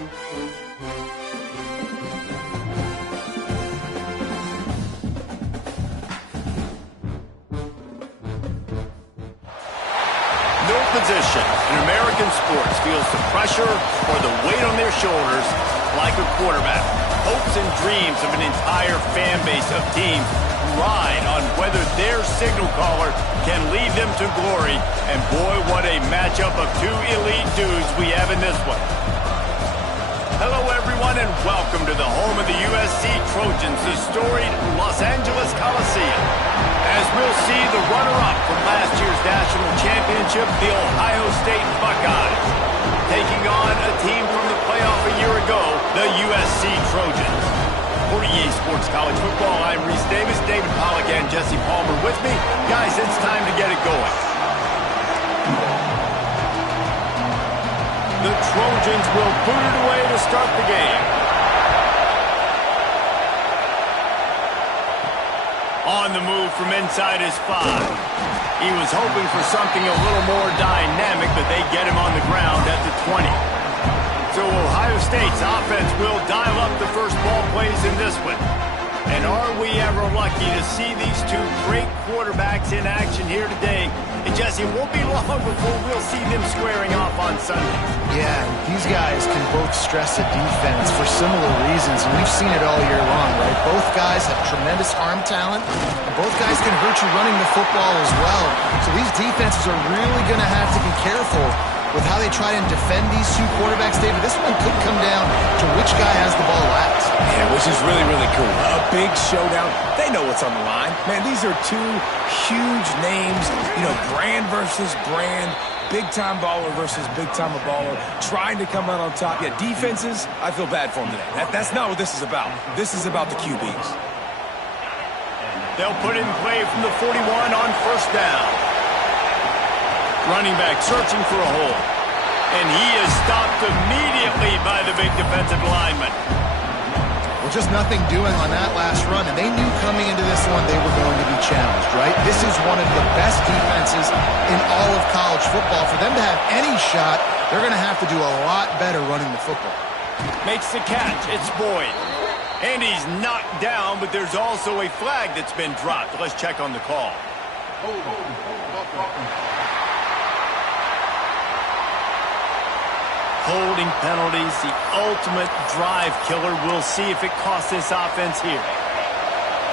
No position in American sports feels the pressure or the weight on their shoulders like a quarterback. Hopes and dreams of an entire fan base of teams ride on whether their signal caller can lead them to glory. And boy, what a matchup of two elite dudes we have in this one. Hello, everyone, and welcome to the home of the USC Trojans, the storied Los Angeles Coliseum. As we'll see the runner-up from last year's national championship, the Ohio State Buckeyes, taking on a team from the playoff a year ago, the USC Trojans. For EA Sports College Football, I'm Reese Davis, David Pollack, and Jesse Palmer with me. Guys, it's time to get it going. The Trojans will boot it away to start the game. On the move from inside his 5. He was hoping for something a little more dynamic, but they get him on the ground at the 20. So Ohio State's offense will dial up the first ball plays in this one. And are we ever lucky to see these two great quarterbacks in action here today? And Jesse, it won't be long before we'll see them squaring off on Sunday. Yeah, these guys can both stress a defense for similar reasons, and we've seen it all year long, right? Both guys have tremendous arm talent, and both guys can hurt you running the football as well. So these defenses are really going to have to be careful with how they try and defend these two quarterbacks, David. This one could come down to which guy has the ball last. Yeah, which is really, really cool. A big showdown. They know what's on the line. Man, these are two huge names. You know, brand versus brand. Big-time baller versus big-time baller. Trying to come out on top. Yeah, defenses, I feel bad for them today. That's not what this is about. This is about the QBs. They'll put it in play from the 41 on first down. Running back searching for a hole. And he is stopped immediately by the big defensive lineman. Well, just nothing doing on that last run, and they knew coming into this one they were going to be challenged, right? This is one of the best defenses in all of college football. For them to have any shot, they're going to have to do a lot better running the football. Makes the catch. It's Boyd. And he's knocked down, but there's also a flag that's been dropped. Let's check on the call. Holding penalties, the ultimate drive killer. We'll see if it costs this offense here.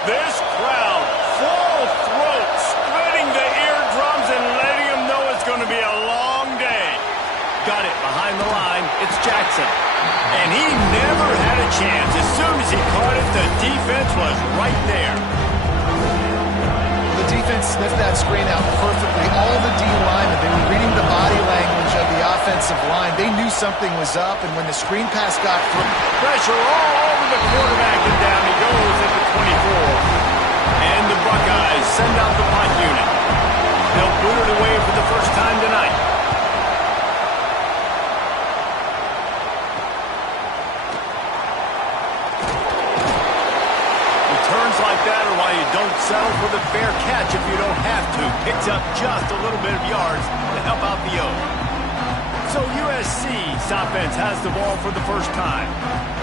This crowd, full throat, splitting the eardrums and letting them know it's going to be a long day. Got it behind the line. It's Jackson. And he never had a chance. As soon as he caught it, the defense was right there. The defense sniffed that screen out perfectly. All the D linemen, they were reading the body language of the offensive line. They knew something was up, and when the screen pass got through, pressure all over the quarterback, and down he goes at the 24. And the Buckeyes send out the punt unit. They'll boot it away for the first time tonight. Returns like that are why you don't settle for the fair catch if you don't have to. Picks up just a little bit of yards to help out the O. So USC's offense has the ball for the first time.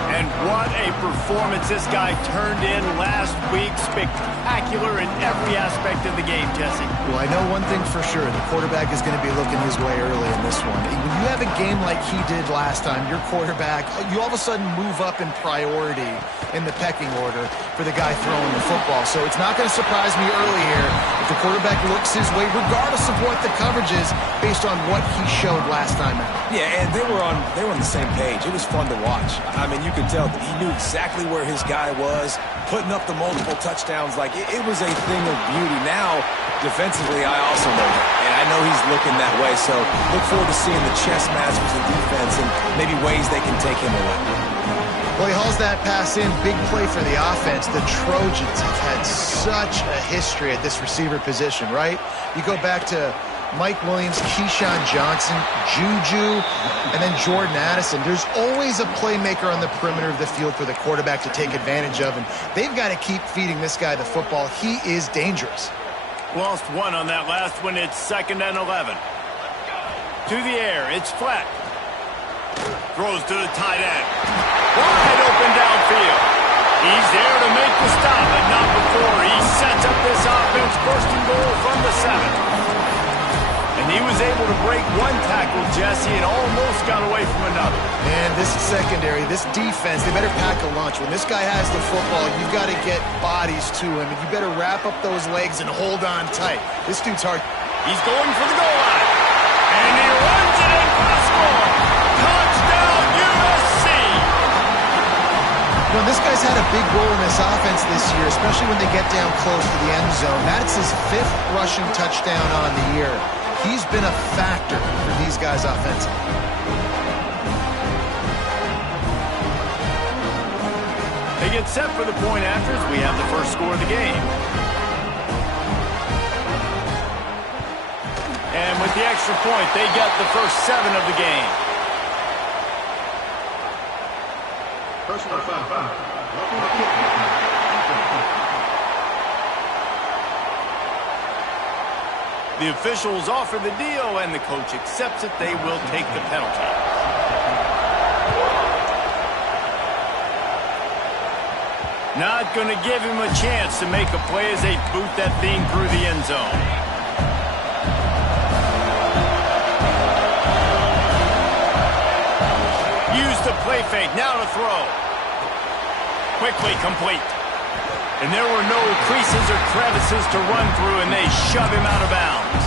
And what a performance this guy turned in last week. Spectacular in every aspect of the game, Jesse. Well, I know one thing for sure. The quarterback is going to be looking his way early in this one. When you have a game like he did last time, your quarterback, you all of a sudden move up in priority in the pecking order for the guy throwing the football. So it's not going to surprise me early here if the quarterback looks his way, regardless of what the coverage is, based on what he showed last time out. Yeah, and they were on the same page. It was fun to watch. I mean, you could tell that he knew exactly where his guy was, putting up the multiple touchdowns. Like, it was a thing of beauty. Now, defensively, I also know that. And I know he's looking that way. So look forward to seeing the chess masters in defense and maybe ways they can take him away. Well, he hauls that pass in. Big play for the offense. The Trojans have had such a history at this receiver position, right? You go back to Mike Williams, Keyshawn Johnson, Juju, and then Jordan Addison. There's always a playmaker on the perimeter of the field for the quarterback to take advantage of, and they've got to keep feeding this guy the football. He is dangerous. Lost one on that last one. It's 2nd and 11. To the air. It's flat. Throws to the tight end. Wide open downfield. He's there to make the stop, but not before he sets up this offense first and goal from the 7. And he was able to break one tackle, Jesse, and almost got away from another. Man, this secondary, this defense, they better pack a lunch. When this guy has the football, you've got to get bodies to him, and you better wrap up those legs and hold on tight. This dude's hard. He's going for the goal line. And he runs it in for the score. Touchdown, USC! You know, this guy's had a big role in this offense this year, especially when they get down close to the end zone. That's his 5th rushing touchdown on the year. He's been a factor for these guys offensively. They get set for the point afters. We have the first score of the game. And with the extra point, they get the first 7 of the game. Personal foul. The officials offer the deal, and the coach accepts it. They will take the penalty. Not going to give him a chance to make a play as they boot that thing through the end zone. Use the play fake, now to throw. Quickly complete. And there were no creases or crevices to run through, and they shove him out of bounds.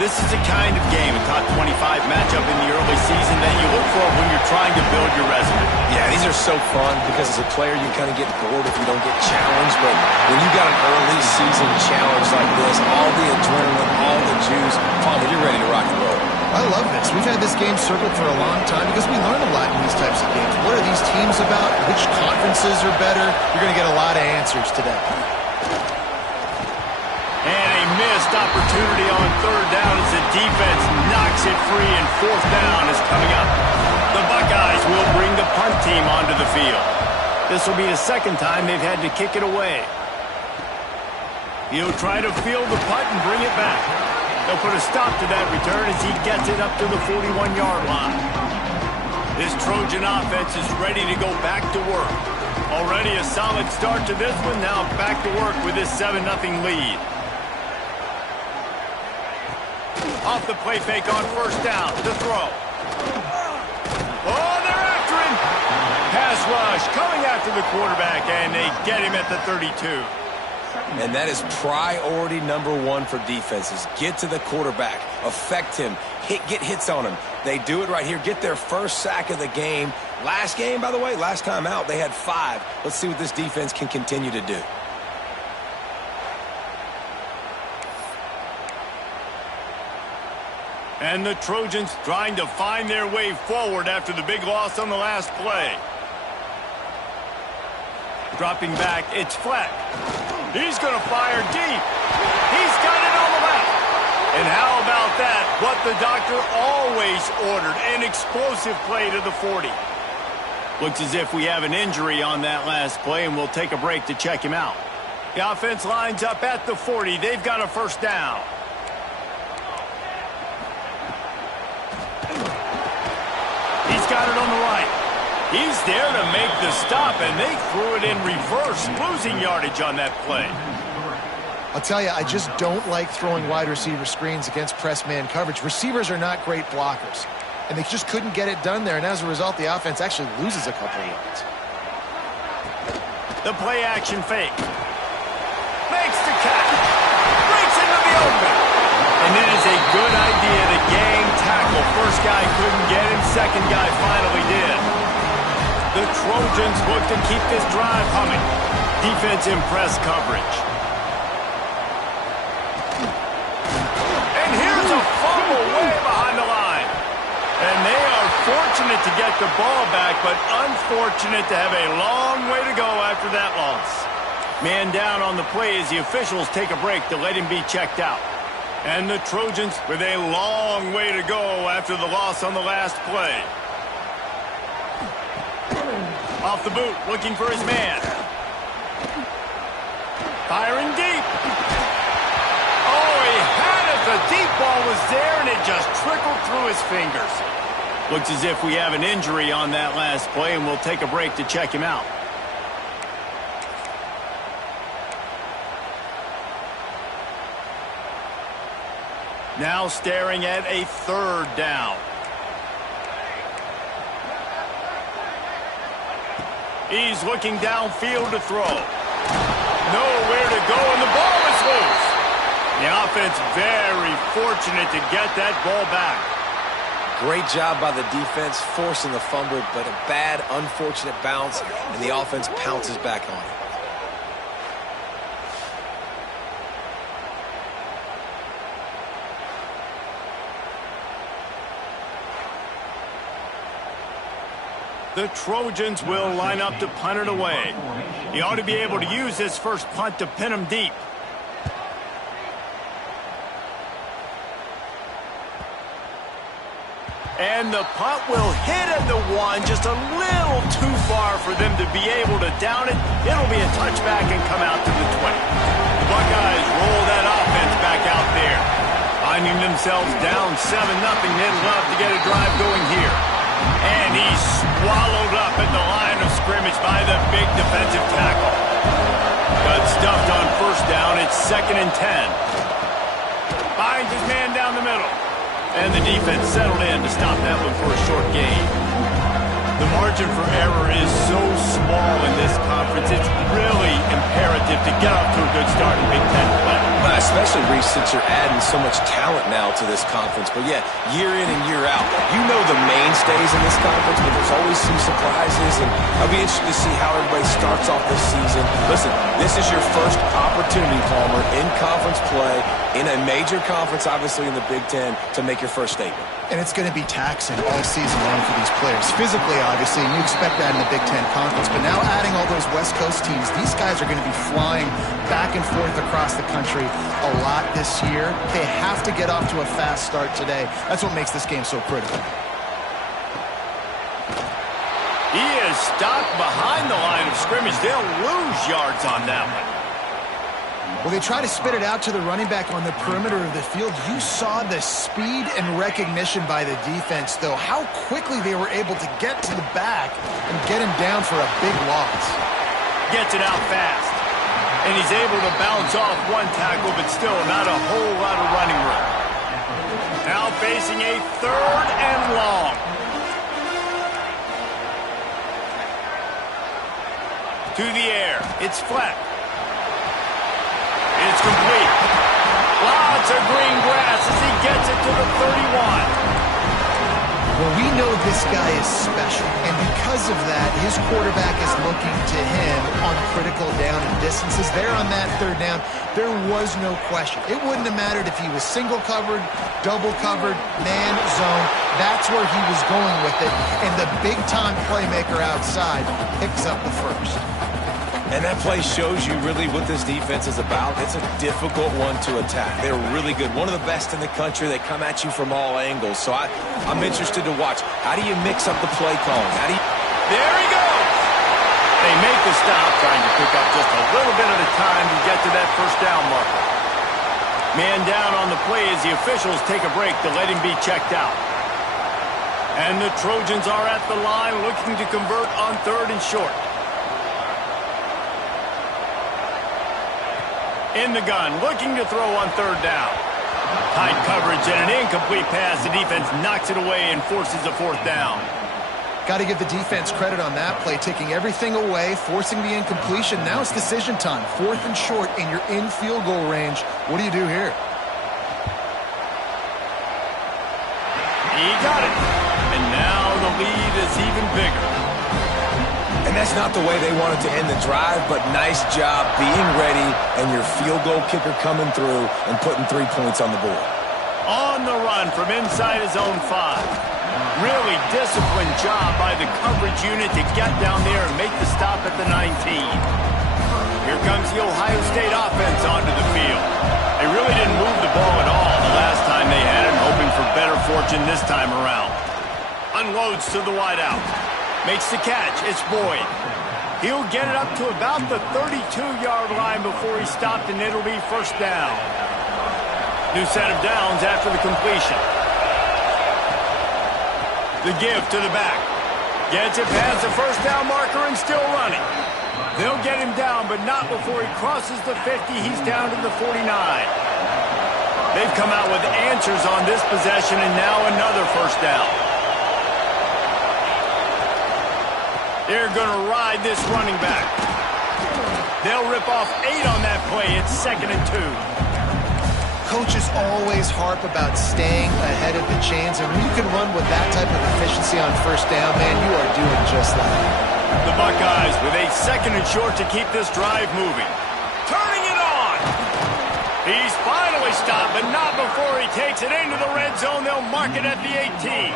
This is the kind of game, a top 25 matchup in the early season, that you look for when you're trying to build your resume. Yeah, these are so fun because as a player, you kind of get bored if you don't get challenged. But when you got an early season challenge like this, all the adrenaline, all the juice, Palmer, you're ready to rock and roll. I love this. We've had this game circled for a long time because we learn a lot in these types of games. What are these teams about? Which conferences are better? You're going to get a lot of answers today. And a missed opportunity on 3rd down as the defense knocks it free, and 4th down is coming up. The Buckeyes will bring the punt team onto the field. This will be the 2nd time they've had to kick it away. He'll try to field the punt and bring it back. They'll put a stop to that return as he gets it up to the 41-yard line. This Trojan offense is ready to go back to work. Already a solid start to this one. Now back to work with this 7-0 lead. Off the play fake on 1st down. To throw. Oh, they're after him. Pass rush coming after the quarterback, and they get him at the 32. And that is priority number 1 for defenses. Get to the quarterback. Affect him. Get hits on him. They do it right here. Get their first sack of the game. Last game, by the way, last time out, they had 5. Let's see what this defense can continue to do. And the Trojans trying to find their way forward after the big loss on the last play. Dropping back, it's Fleck. He's going to fire deep. He's got it on the left. And how about that? What the doctor always ordered, an explosive play to the 40. Looks as if we have an injury on that last play, and we'll take a break to check him out. The offense lines up at the 40. They've got a 1st down. He's got it on the right. He's there to make the stop, and they threw it in reverse, losing yardage on that play. I'll tell you, I just don't like throwing wide receiver screens against press man coverage. Receivers are not great blockers, and they just couldn't get it done there, and as a result, the offense actually loses a couple of yards. The play action fake. Makes the catch. Breaks into the open. And it is a good idea to gang tackle. First guy couldn't get him, second guy finally did. The Trojans look to keep this drive humming. Defense in press coverage. And here's a fumble way behind the line. And they are fortunate to get the ball back, but unfortunate to have a long way to go after that loss. Man down on the play as the officials take a break to let him be checked out. And the Trojans with a long way to go after the loss on the last play. Off the boot, looking for his man. Firing deep. Oh, he had it. The deep ball was there, and it just trickled through his fingers. Looks as if we have an injury on that last play, and we'll take a break to check him out. Now staring at a third down. He's looking downfield to throw. Nowhere to go, and the ball is loose. The offense very fortunate to get that ball back. Great job by the defense forcing the fumble, but a bad, unfortunate bounce, and the offense pounces back on it. The Trojans will line up to punt it away. He ought to be able to use this first punt to pin him deep. And the punt will hit at the 1, just a little too far for them to be able to down it. It'll be a touchback and come out to the 20. The Buckeyes roll that offense back out there. Finding themselves down 7-0, they'd love to get a drive going here. And he's swallowed up at the line of scrimmage by the big defensive tackle. Got stuffed on first down. It's 2nd and 10. Finds his man down the middle. And the defense settled in to stop that one for a short gain. The margin for error is so small in this conference, it's really imperative to get off to a good start in Big Ten play. Especially, Reese, since you're adding so much talent now to this conference. But yeah, year in and year out, you know the mainstays in this conference, but there's always some surprises, and I'll be interested to see how everybody starts off this season. Listen, this is your first opportunity, Palmer, in conference play, in a major conference, obviously in the Big Ten, to make your first statement. And it's going to be taxing all season long for these players. Physically, obviously, and you expect that in the Big Ten Conference. But now adding all those West Coast teams, these guys are going to be flying back and forth across the country a lot this year. They have to get off to a fast start today. That's what makes this game so critical. He is stopped behind the line of scrimmage. They'll lose yards on that one. Well, they try to spit it out to the running back on the perimeter of the field. You saw the speed and recognition by the defense, though, how quickly they were able to get to the back and get him down for a big loss. Gets it out fast. And he's able to bounce off one tackle, but still not a whole lot of running room. Now facing a 3rd and long. To the air. It's flat. It's complete. Lots of green grass as he gets it to the 31. Well, we know this guy is special, and because of that, his quarterback is looking to him on critical down and distances. There on that 3rd down, there was no question. It wouldn't have mattered if he was single covered, double covered, man, zone. That's where he was going with it, and the big-time playmaker outside picks up the first. And that play shows you really what this defense is about. It's a difficult one to attack. They're really good. One of the best in the country. They come at you from all angles. So I'm interested to watch. How do you mix up the play calling? There he goes. They make the stop, trying to pick up just a little bit at a time to get to that first down marker. Man down on the play as the officials take a break to let him be checked out. And the Trojans are at the line looking to convert on 3rd and short. In the gun, looking to throw on 3rd down. Tight coverage and an incomplete pass. The defense knocks it away and forces a 4th down. Got to give the defense credit on that play, taking everything away, forcing the incompletion. Now it's decision time. 4th and short, and you're in field goal range. What do you do here? He got it. And now the lead is even bigger. And that's not the way they wanted to end the drive, but nice job being ready and your field goal kicker coming through and putting 3 points on the board. On the run from inside his own 5. Really disciplined job by the coverage unit to get down there and make the stop at the 19. Here comes the Ohio State offense onto the field. They really didn't move the ball at all the last time they had it, hoping for better fortune this time around. Unloads to the wideout. Makes the catch. It's Boyd. He'll get it up to about the 32-yard line before he's stopped, and it'll be first down. New set of downs after the completion. The give to the back. Gets it past the first down marker and still running. They'll get him down, but not before he crosses the 50. He's down to the 49. They've come out with answers on this possession, and now another first down. They're going to ride this running back. They'll rip off 8 on that play. It's 2nd and 2. Coaches always harp about staying ahead of the chains, and when you can run with that type of efficiency on first down, man, you are doing just that. The Buckeyes with a 2nd and short to keep this drive moving. Turning it on! He's finally stopped, but not before he takes it into the red zone. They'll mark it at the 18.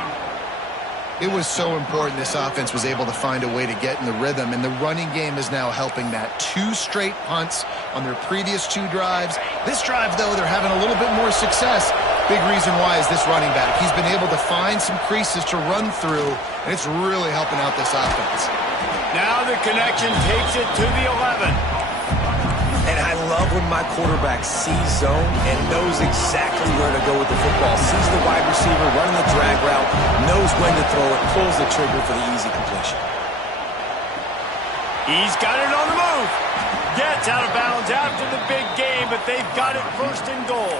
It was so important this offense was able to find a way to get in the rhythm, and the running game is now helping that. 2 straight punts on their previous 2 drives. This drive, though, they're having a little bit more success. Big reason why is this running back. He's been able to find some creases to run through, and it's really helping out this offense. Now the connection takes it to the 11. And I love when my quarterback sees zone and knows exactly where to go with the football. Sees the wide receiver running the drag route, knows when to throw it, pulls the trigger for the easy completion. He's got it on the move. Gets out of bounds after the big game, but they've got it 1st and goal.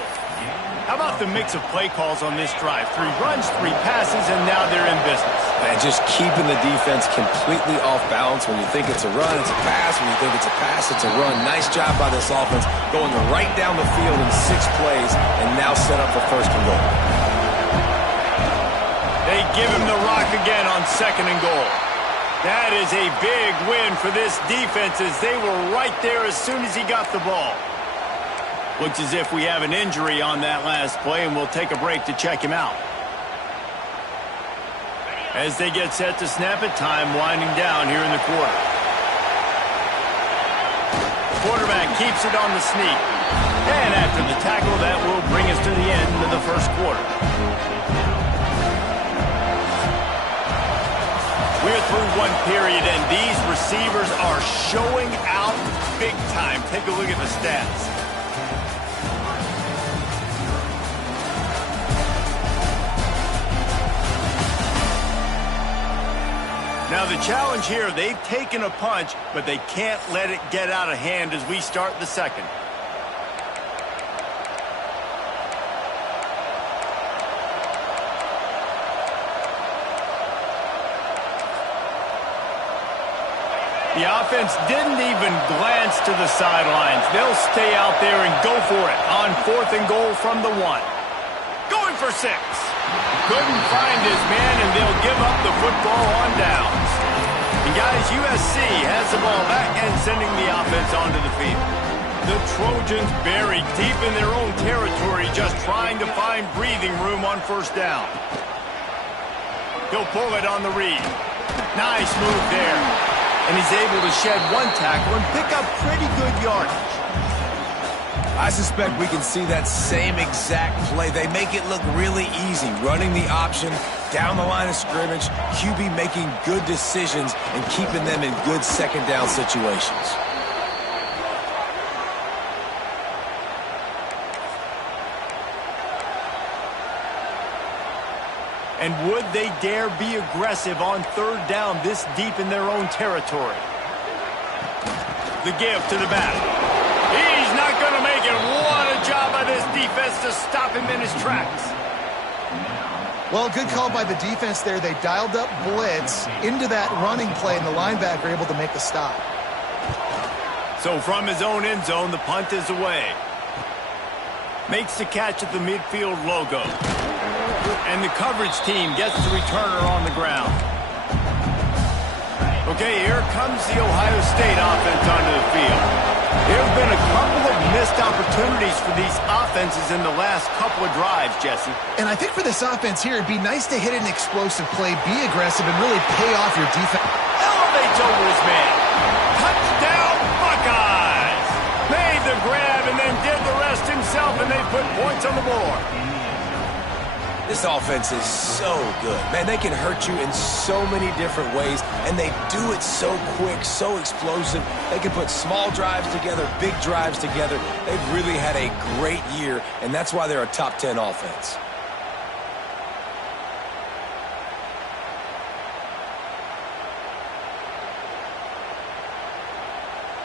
How about the mix of play calls on this drive? 3 runs, 3 passes, and now they're in business. And just keeping the defense completely off balance. When you think it's a run, it's a pass. When you think it's a pass, it's a run. Nice job by this offense going right down the field in 6 plays and now set up for 1st and goal. They give him the rock again on 2nd and goal. That is a big win for this defense as they were right there as soon as he got the ball. Looks as if we have an injury on that last play, and we'll take a break to check him out. As they get set to snap it, time winding down here in the quarter. Quarterback keeps it on the sneak. And after the tackle, that will bring us to the end of the 1st quarter. We're through 1 period, and these receivers are showing out big time. Take a look at the stats. Now the challenge here, they've taken a punch, but they can't let it get out of hand as we start the 2nd. The offense didn't even glance to the sidelines. They'll stay out there and go for it on 4th and goal from the 1. Going for 6. Couldn't find his man, and they'll give up the football on downs. And guys, USC has the ball back and sending the offense onto the field. The Trojans buried deep in their own territory, just trying to find breathing room on 1st down. He'll pull it on the read. Nice move there. And he's able to shed 1 tackle and pick up pretty good yardage. I suspect we can see that same exact play. They make it look really easy, running the option down the line of scrimmage, QB making good decisions and keeping them in good 2nd down situations. And would they dare be aggressive on 3rd down this deep in their own territory? The give to the back. He's not going to make it. What a job by this defense to stop him in his tracks. Well, good call by the defense there. They dialed up blitz into that running play, and the linebacker able to make the stop. So from his own end zone, the punt is away. Makes the catch at the midfield logo. And the coverage team gets the returner on the ground. Okay, here comes the Ohio State offense onto the field. There have been a couple of missed opportunities for these offenses in the last couple of drives, Jesse. And I think for this offense here, it'd be nice to hit an explosive play, be aggressive, and really pay off your defense. Elevates over his man. Touchdown, Buckeyes! Made the grab and then did the rest himself, and they put points on the board. This offense is so good. Man, they can hurt you in so many different ways, and they do it so quick, so explosive. They can put small drives together, big drives together. They've really had a great year, and that's why they're a top 10 offense.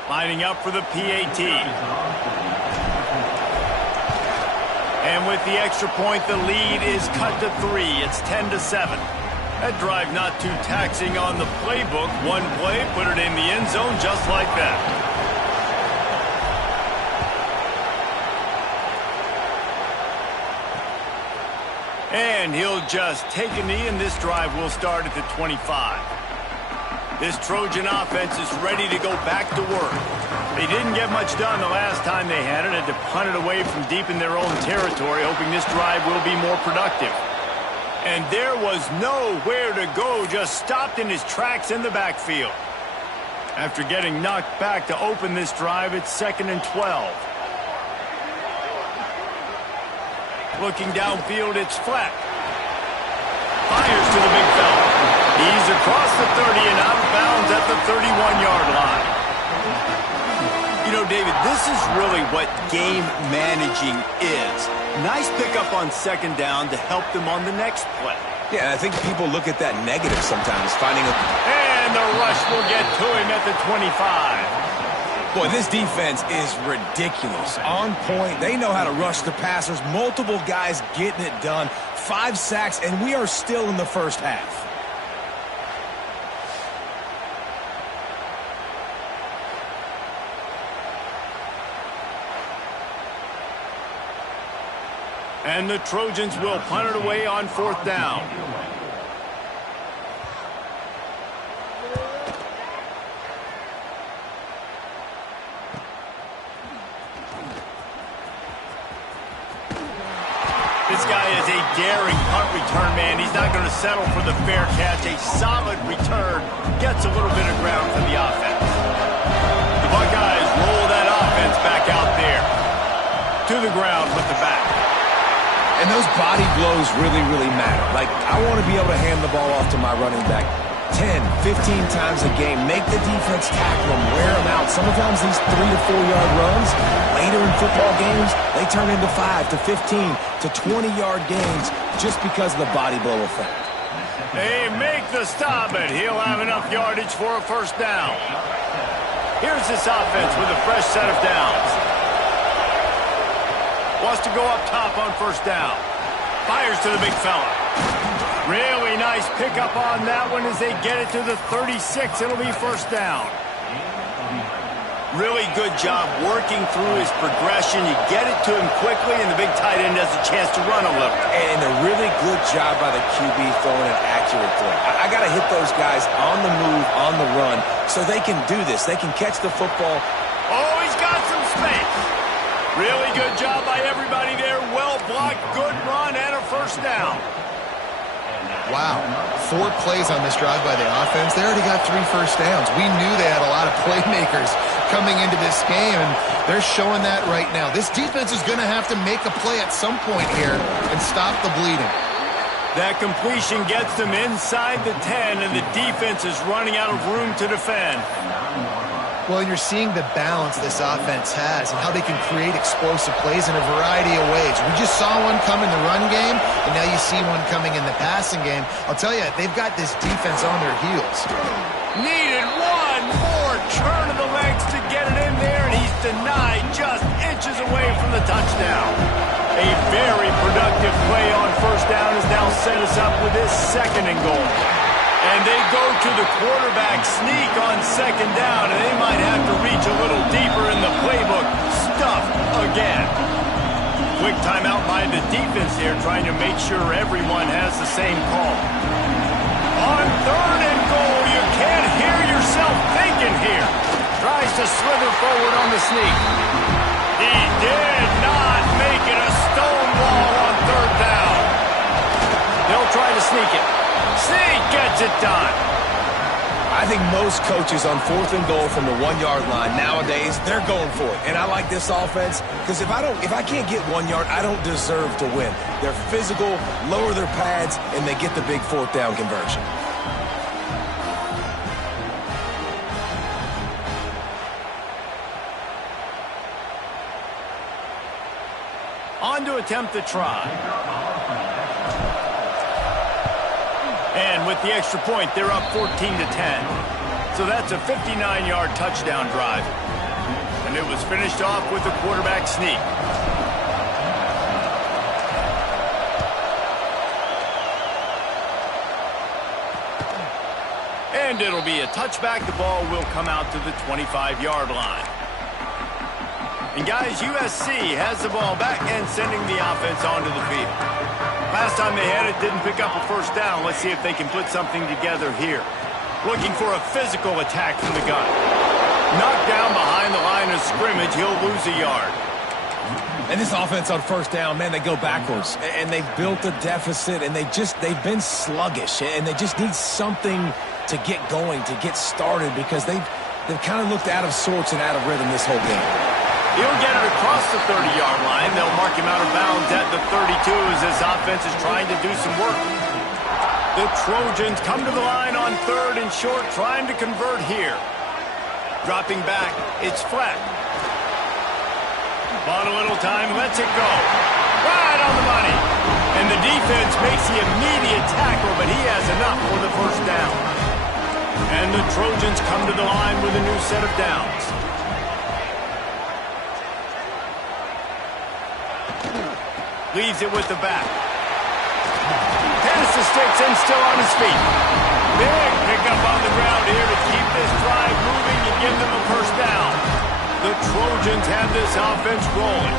Lining up for the PAT. And with the extra point, the lead is cut to 3. It's 10-7. That drive not too taxing on the playbook. One play, put it in the end zone just like that. And he'll just take a knee, and this drive will start at the 25. This Trojan offense is ready to go back to work. They didn't get much done the last time they had it. Had to punt it away from deep in their own territory, hoping this drive will be more productive. And there was nowhere to go, just stopped in his tracks in the backfield. After getting knocked back to open this drive, it's 2nd and 12. Looking downfield, it's Fleck. Fires to the big fella. He's across the 30 and out of bounds at the 31-yard line. You know, David, this is really what game managing is. Nice pickup on 2nd down to help them on the next play. Yeah, I think people look at that negative sometimes, finding a... And the rush will get to him at the 25. Boy, this defense is ridiculous. On point. They know how to rush the passers. Multiple guys getting it done. 5 sacks, and we are still in the first half. And the Trojans will punt it away on 4th down. This guy is a daring punt return man. He's not going to settle for the fair catch. A solid return. Gets a little bit of ground for the offense. The Buckeyes roll that offense back out there. To the ground with the back. And those body blows really, really matter. Like, I want to be able to hand the ball off to my running back 10, 15 times a game. Make the defense tackle them, wear them out. Sometimes these 3 to 4 yard runs, later in football games, they turn into 5 to 15 to 20-yard gains just because of the body blow effect. They make the stop, but he'll have enough yardage for a 1st down. Here's this offense with a fresh set of downs. Wants to go up top on 1st down. Fires to the big fella. Really nice pickup on that one as they get it to the 36. It'll be 1st down. Really good job working through his progression. You get it to him quickly, and the big tight end has a chance to run a little. And a really good job by the QB throwing an accurate throw. I got to hit those guys on the move, on the run, so they can do this. They can catch the football. Oh, he's got some space. Really good job by everybody there. Well blocked, good run, and a 1st down. Wow. 4 plays on this drive by the offense. They already got 3 1st downs. We knew they had a lot of playmakers coming into this game, and they're showing that right now. This defense is going to have to make a play at some point here and stop the bleeding. That completion gets them inside the 10, and the defense is running out of room to defend. Well, you're seeing the balance this offense has and how they can create explosive plays in a variety of ways. We just saw one come in the run game, and now you see one coming in the passing game. I'll tell you, they've got this defense on their heels. Needed one more turn of the legs to get it in there, and he's denied just inches away from the touchdown. A very productive play on 1st down has now set us up with this 2nd and goal. And they go to the quarterback sneak on 2nd down, and they might have to reach a little deeper in the playbook. Stuffed again. Quick timeout by the defense here, trying to make sure everyone has the same call. On 3rd and goal, you can't hear yourself thinking here. Tries to slither forward on the sneak. He did not make it a stonewall on 3rd down. They'll try to sneak it. Sneak gets it done. I think most coaches on 4th and goal from the 1-yard line nowadays, they're going for it. And I like this offense because if I can't get 1 yard, I don't deserve to win. They're physical, lower their pads, and they get the big 4th down conversion. On to attempt the try. And with the extra point, they're up 14-10. So that's a 59-yard touchdown drive. It was finished off with a quarterback sneak. And it'll be a touchback. The ball will come out to the 25-yard line. And guys, USC has the ball back and sending the offense onto the field. Last time they had it, didn't pick up a first down. Let's see if they can put something together here. Looking for a physical attack from the gun. Knocked down behind the line of scrimmage. He'll lose a yard. And this offense on first down, man, they go backwards. And they built a deficit, and they've been sluggish. And they just need something to get going, to get started, because they've kind of looked out of sorts and out of rhythm this whole game. He'll get it across the 30-yard line. They'll mark him out of bounds at the 32 as this offense is trying to do some work. The Trojans come to the line on 3rd and short, trying to convert here. Dropping back, it's flat. Bought a little time, lets it go. Right on the money. And the defense makes the immediate tackle, but he has enough for the first down. And the Trojans come to the line with a new set of downs. Leaves it with the back. Tennis the sticks and still on his feet. Big pickup on the ground here to keep this drive moving and give them a first down. The Trojans have this offense rolling.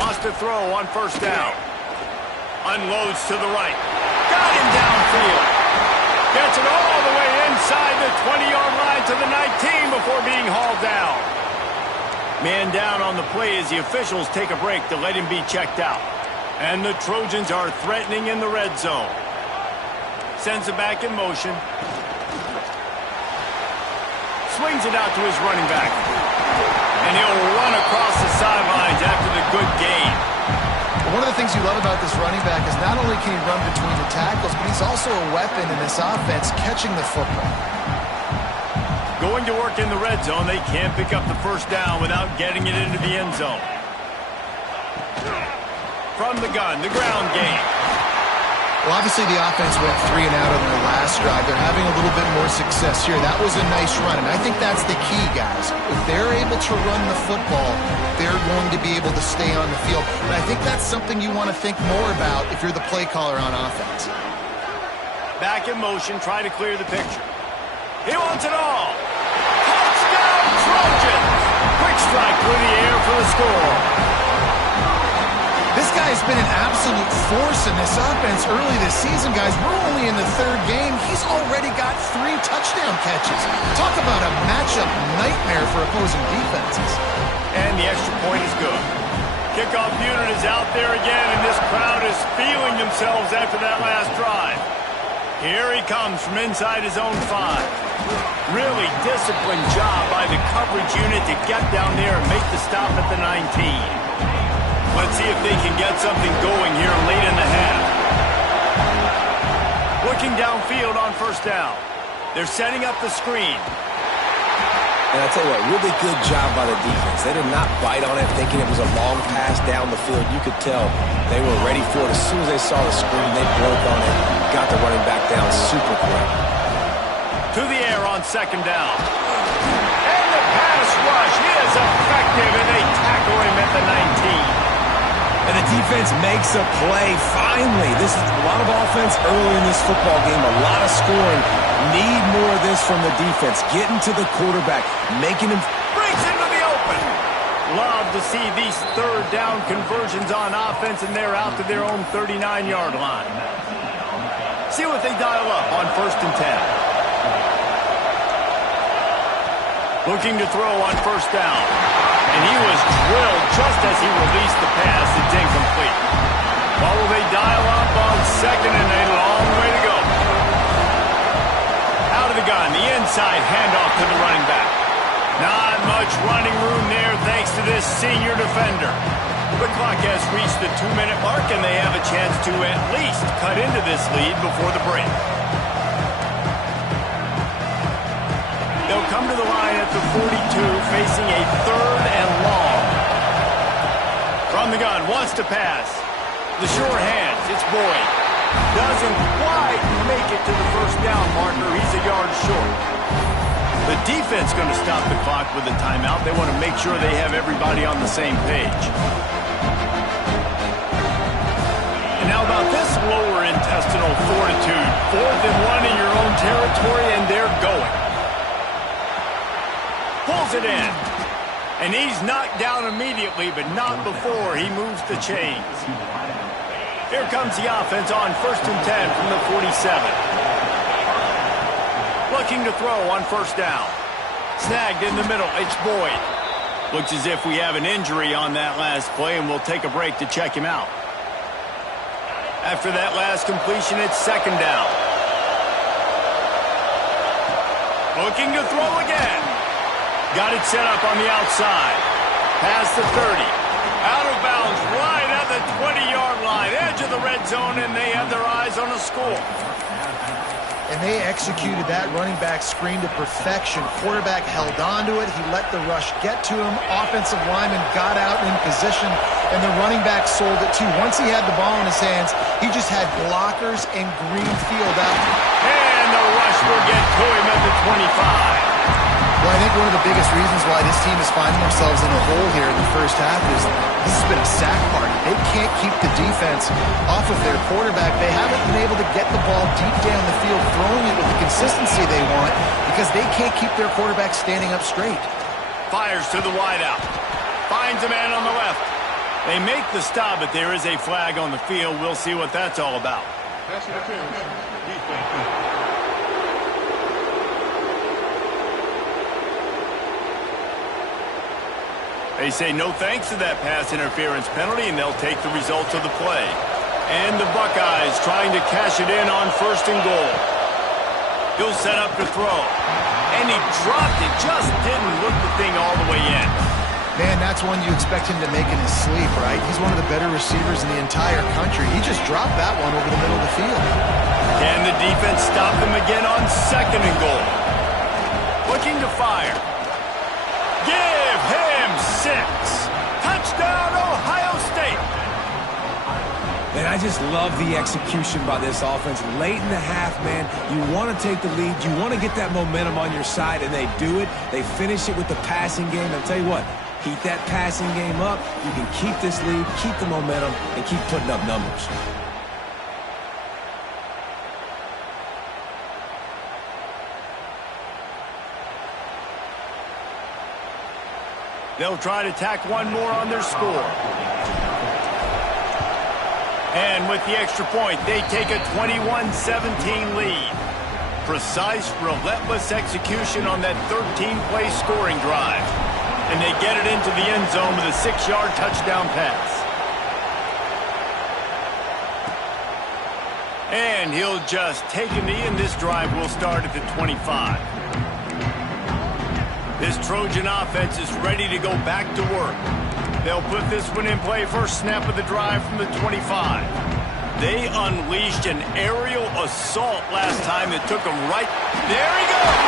Wants to throw on first down. Unloads to the right. Got him downfield. Gets it all the way inside the 20-yard line to the 19 before being hauled down. Man down on the play as the officials take a break to let him be checked out. And the Trojans are threatening in the red zone. Sends it back in motion. Swings it out to his running back. And he'll run across the sidelines after the good gain. One of the things you love about this running back is not only can he run between the tackles, but he's also a weapon in this offense catching the football. Going to work in the red zone, they can't pick up the first down without getting it into the end zone. From the gun, the ground game. Well, obviously the offense went 3 and out on their last drive. They're having a little bit more success here. That was a nice run, and I think that's the key, guys. If they're able to run the football, they're going to be able to stay on the field. And I think that's something you want to think more about if you're the play caller on offense. Back in motion, try to clear the picture. He wants it all. Touchdown, Trojans! Quick strike through the air for the score. This guy has been an absolute force in this offense early this season, guys. We're only in the 3rd game. He's already got 3 touchdown catches. Talk about a matchup nightmare for opposing defenses. And the extra point is good. Kickoff unit is out there again, and this crowd is feeling themselves after that last drive. Here he comes from inside his own 5. Really disciplined job by the coverage unit to get down there and make the stop at the 19. Let's see if they can get something going here late in the half. Looking downfield on first down. They're setting up the screen. And I tell you what, really good job by the defense. They did not bite on it thinking it was a long pass down the field. You could tell they were ready for it. As soon as they saw the screen, they broke on it, got the running back down super quick. To the air on second down. And the pass rush is effective, and they tackle him at the 19. And the defense makes a play. Finally, this is a lot of offense early in this football game, a lot of scoring. Need more of this from the defense. Getting to the quarterback, making him... Breaks into the open. Love to see these 3rd down conversions on offense, and they're out to their own 39-yard line. See what they dial up on 1st and 10. Looking to throw on first down. And he was drilled just as he released the pass. It's incomplete. What will they dial up on 2nd and a long way to go? Out of the gun, the inside handoff to the running back. Not much running room there thanks to this senior defender. The clock has reached the 2-minute mark, and they have a chance to at least cut into this lead before the break. They'll come to the line at the 42, facing a 3rd and long. From the gun, wants to pass. The short hands, it's Boyd. Doesn't quite make it to the first down marker. He's a yard short. The defense going to stop the clock with a timeout. They want to make sure they have everybody on the same page. And how about this lower intestinal fortitude? 4th and 1 in your own territory, and they're going. Pulls it in. And he's knocked down immediately, but not before he moves the chains. Here comes the offense on 1st and 10 from the 47. Looking to throw on 1st down. Snagged in the middle. It's Boyd. Looks as if we have an injury on that last play, and we'll take a break to check him out. After that last completion, it's 2nd down. Looking to throw again. Got it set up on the outside. Past the 30. Out of bounds right at the 20-yard line. Edge of the red zone, and they have their eyes on a score. And they executed that running back screen to perfection. Quarterback held on to it. He let the rush get to him. Offensive lineman got out in position, and the running back sold it too. Once he had the ball in his hands, he just had blockers and green field out. And the rush will get to him at the 25. Well, I think one of the biggest reasons why this team is finding themselves in a hole here in the first half is this has been a sack party. They can't keep the defense off of their quarterback. They haven't been able to get the ball deep down the field, throwing it with the consistency they want because they can't keep their quarterback standing up straight. Fires to the wideout. Finds a man on the left. They make the stop, but there is a flag on the field. We'll see what that's all about. Pass interference. Defense. They say no thanks to that pass interference penalty, and they'll take the results of the play. And the Buckeyes trying to cash it in on 1st and goal. He'll set up to throw. And he dropped it. Just didn't look the thing all the way in. Man, that's one you expect him to make in his sleep, right? He's one of the better receivers in the entire country. He just dropped that one over the middle of the field. Can the defense stop him again on 2nd and goal? Looking to fire. Give him 6. Touchdown, Ohio State. Man, I just love the execution by this offense. Late in the half, man, you want to take the lead. You want to get that momentum on your side, and they do it. They finish it with the passing game. I'll tell you what, keep that passing game up. You can keep this lead, keep the momentum, and keep putting up numbers. They'll try to tack one more on their score. And with the extra point, they take a 21-17 lead. Precise, relentless execution on that 13-play scoring drive. And they get it into the end zone with a 6-yard touchdown pass. And he'll just take a knee, and this drive will start at the 25. This Trojan offense is ready to go back to work. They'll put this one in play first snap of the drive from the 25. They unleashed an aerial assault last time that took them right. There he goes!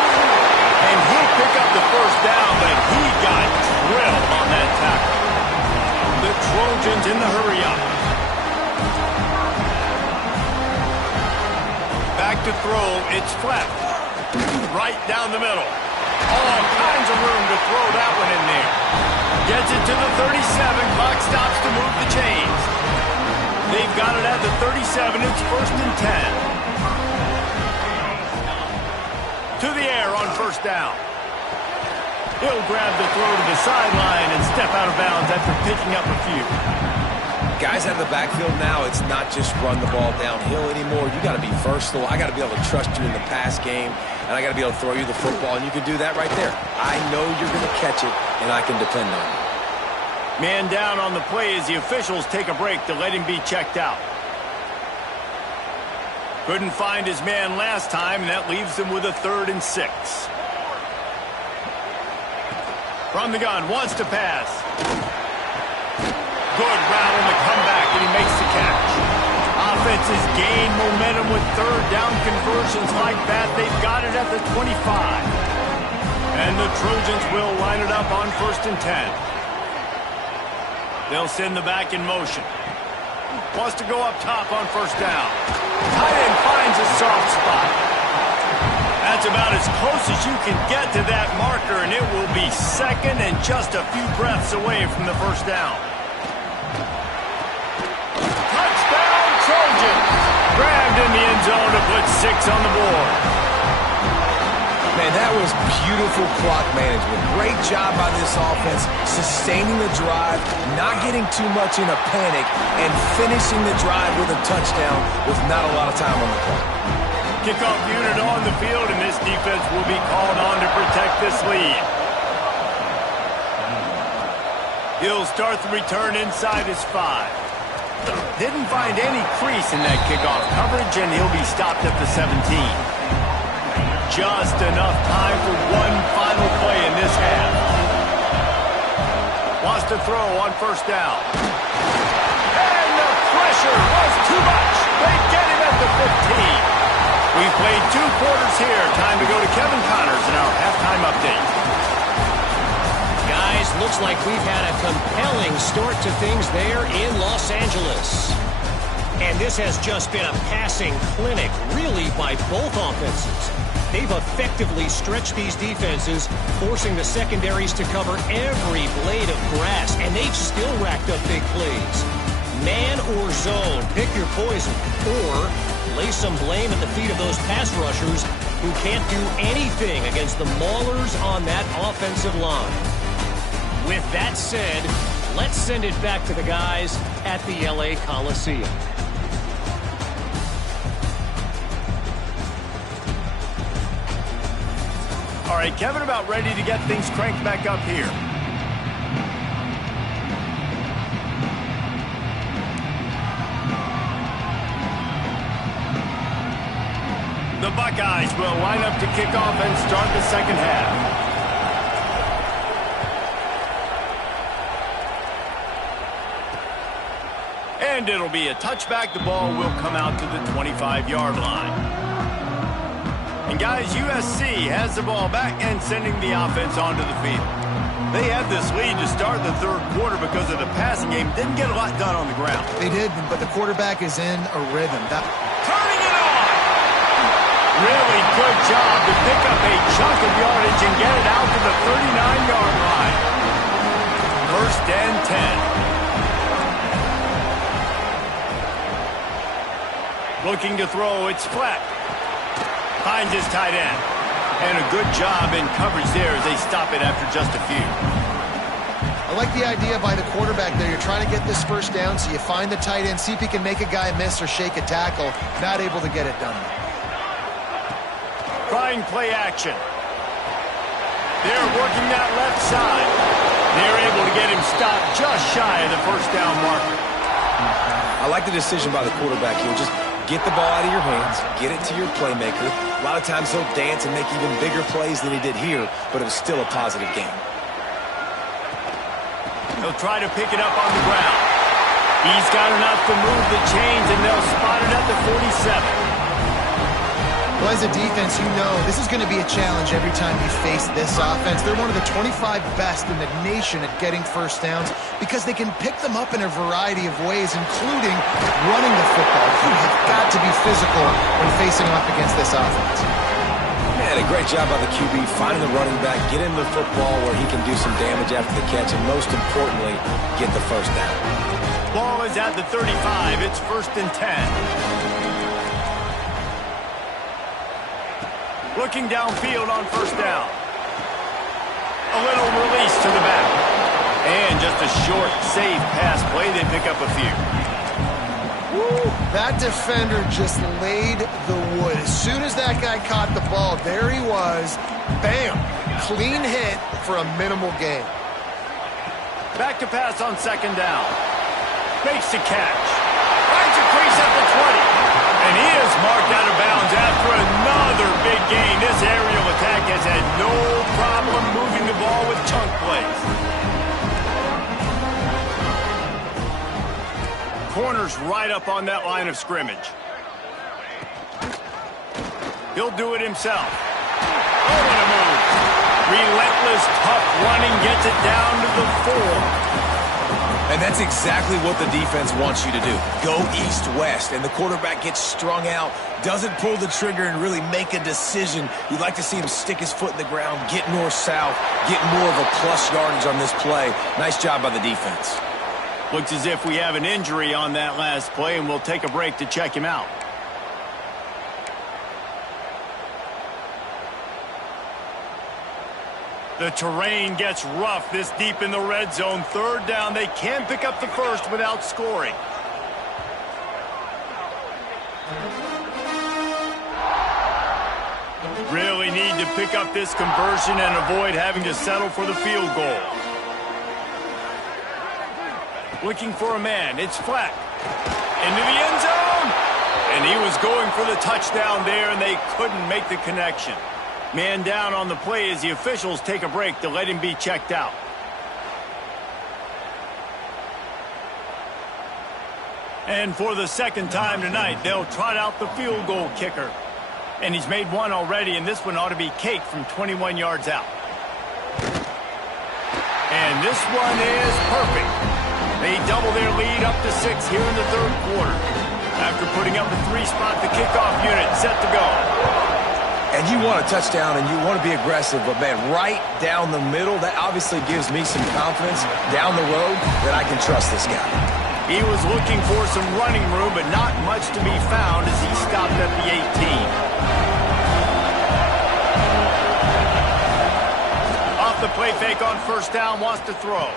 And he'll pick up the first down, but he got drilled on that tackle. The Trojans in the hurry-up. Back to throw, it's flat. Right down the middle. All kinds of room to throw that one in there. Gets it to the 37. Clock stops to move the chains. They've got it at the 37. It's 1st and 10. To the air on 1st down. He'll grab the throw to the sideline and step out of bounds after picking up a few. Guys out of the backfield now, it's not just run the ball downhill anymore. You got to be versatile. I got to be able to trust you in the pass game, and I got to be able to throw you the football, and you can do that right there. I know you're going to catch it, and I can depend on you. Man down on the play as the officials take a break to let him be checked out. Couldn't find his man last time, and that leaves him with a 3rd and 6. From the gun, wants to pass. Good route on the comeback, and he makes the catch. Offense has gained momentum with 3rd down conversions like that. They've got it at the 25. And the Trojans will line it up on 1st and 10. They'll send the back in motion. Wants to go up top on 1st down. Tight end finds a soft spot. That's about as close as you can get to that marker, and it will be second and just a few breaths away from the first down. Touchdown, Trojans! Grabbed in the end zone to put 6 on the board. Man, that was beautiful clock management. Great job by this offense, sustaining the drive, not getting too much in a panic, and finishing the drive with a touchdown with not a lot of time on the clock. Kickoff unit on the field, and this defense will be called on to protect this lead. He'll start the return inside his 5. Didn't find any crease in that kickoff coverage, and he'll be stopped at the 17. Just enough time for one final play in this half. Wants to throw on first down. And the pressure was too much. They get him at the 15. We've played 2 quarters here. Time to go to Kevin Connors in our halftime update. Guys, looks like we've had a compelling start to things there in Los Angeles. And this has just been a passing clinic, really, by both offenses. They've effectively stretched these defenses, forcing the secondaries to cover every blade of grass, and they've still racked up big plays. Man or zone, pick your poison, or lay some blame at the feet of those pass rushers who can't do anything against the maulers on that offensive line. With that said, let's send it back to the guys at the LA Coliseum. All right, Kevin, about ready to get things cranked back up here. The Buckeyes will line up to kick off and start the second half. And it'll be a touchback. The ball will come out to the 25-yard line. And guys, USC has the ball back and sending the offense onto the field. They had this lead to start the third quarter because of the passing game. Didn't get a lot done on the ground. They did, but the quarterback is in a rhythm. Turning it on! Really good job to pick up a chunk of yardage and get it out to the 39-yard line. First and 10. Looking to throw, it's flat. Finds his tight end. And a good job in coverage there as they stop it after just a few. I like the idea by the quarterback there. You're trying to get this first down, so you find the tight end, see if he can make a guy miss or shake a tackle. Not able to get it done. Trying play action. They're working that left side. They're able to get him stopped just shy of the first down marker. I like the decision by the quarterback here. Just get the ball out of your hands, get it to your playmaker. A lot of times he'll dance and make even bigger plays than he did here, but it was still a positive game. He'll try to pick it up on the ground. He's got enough to move the chains, and they'll spot it at the 47. Well, as a defense, you know this is going to be a challenge every time you face this offense. They're one of the 25 best in the nation at getting first downs because they can pick them up in a variety of ways, including running the football. You have got to be physical when facing off against this offense. Man, a great job by the QB finding the running back, get him the football where he can do some damage after the catch, and most importantly, get the first down. Ball is at the 35. It's first and 10. Looking downfield on first down. A little release to the back. And just a short, safe pass play. They pick up a few. Woo, that defender just laid the wood. As soon as that guy caught the ball, there he was. Bam! Clean hit for a minimal gain. Back to pass on second down. Makes the catch. Finds a crease at the 20. And he is marked out of bounds after another big gain. This aerial attack has had no problem moving the ball with chunk plays. Corner's right up on that line of scrimmage. He'll do it himself. Oh, what a move. Relentless, tough running gets it down to the 4. And that's exactly what the defense wants you to do. Go east-west, and the quarterback gets strung out, doesn't pull the trigger and really make a decision. You'd like to see him stick his foot in the ground, get north-south, get more of a plus yardage on this play. Nice job by the defense. Looks as if we have an injury on that last play, and we'll take a break to check him out. The terrain gets rough this deep in the red zone. Third down, they can pick up the first without scoring. Really need to pick up this conversion and avoid having to settle for the field goal. Looking for a man, it's Fleck. Into the end zone! And he was going for the touchdown there, and they couldn't make the connection. Man down on the play as the officials take a break to let him be checked out. And for the second time tonight, they'll trot out the field goal kicker. And he's made one already, and this one ought to be cake from 21 yards out. And this one is perfect. They double their lead up to 6 here in the third quarter. After putting up a 3-spot, the kickoff unit set to go. And you want a touchdown and you want to be aggressive, but man, right down the middle, that obviously gives me some confidence down the road that I can trust this guy. He was looking for some running room, but not much to be found as he stopped at the 18. Off the play fake on first down, wants to throw.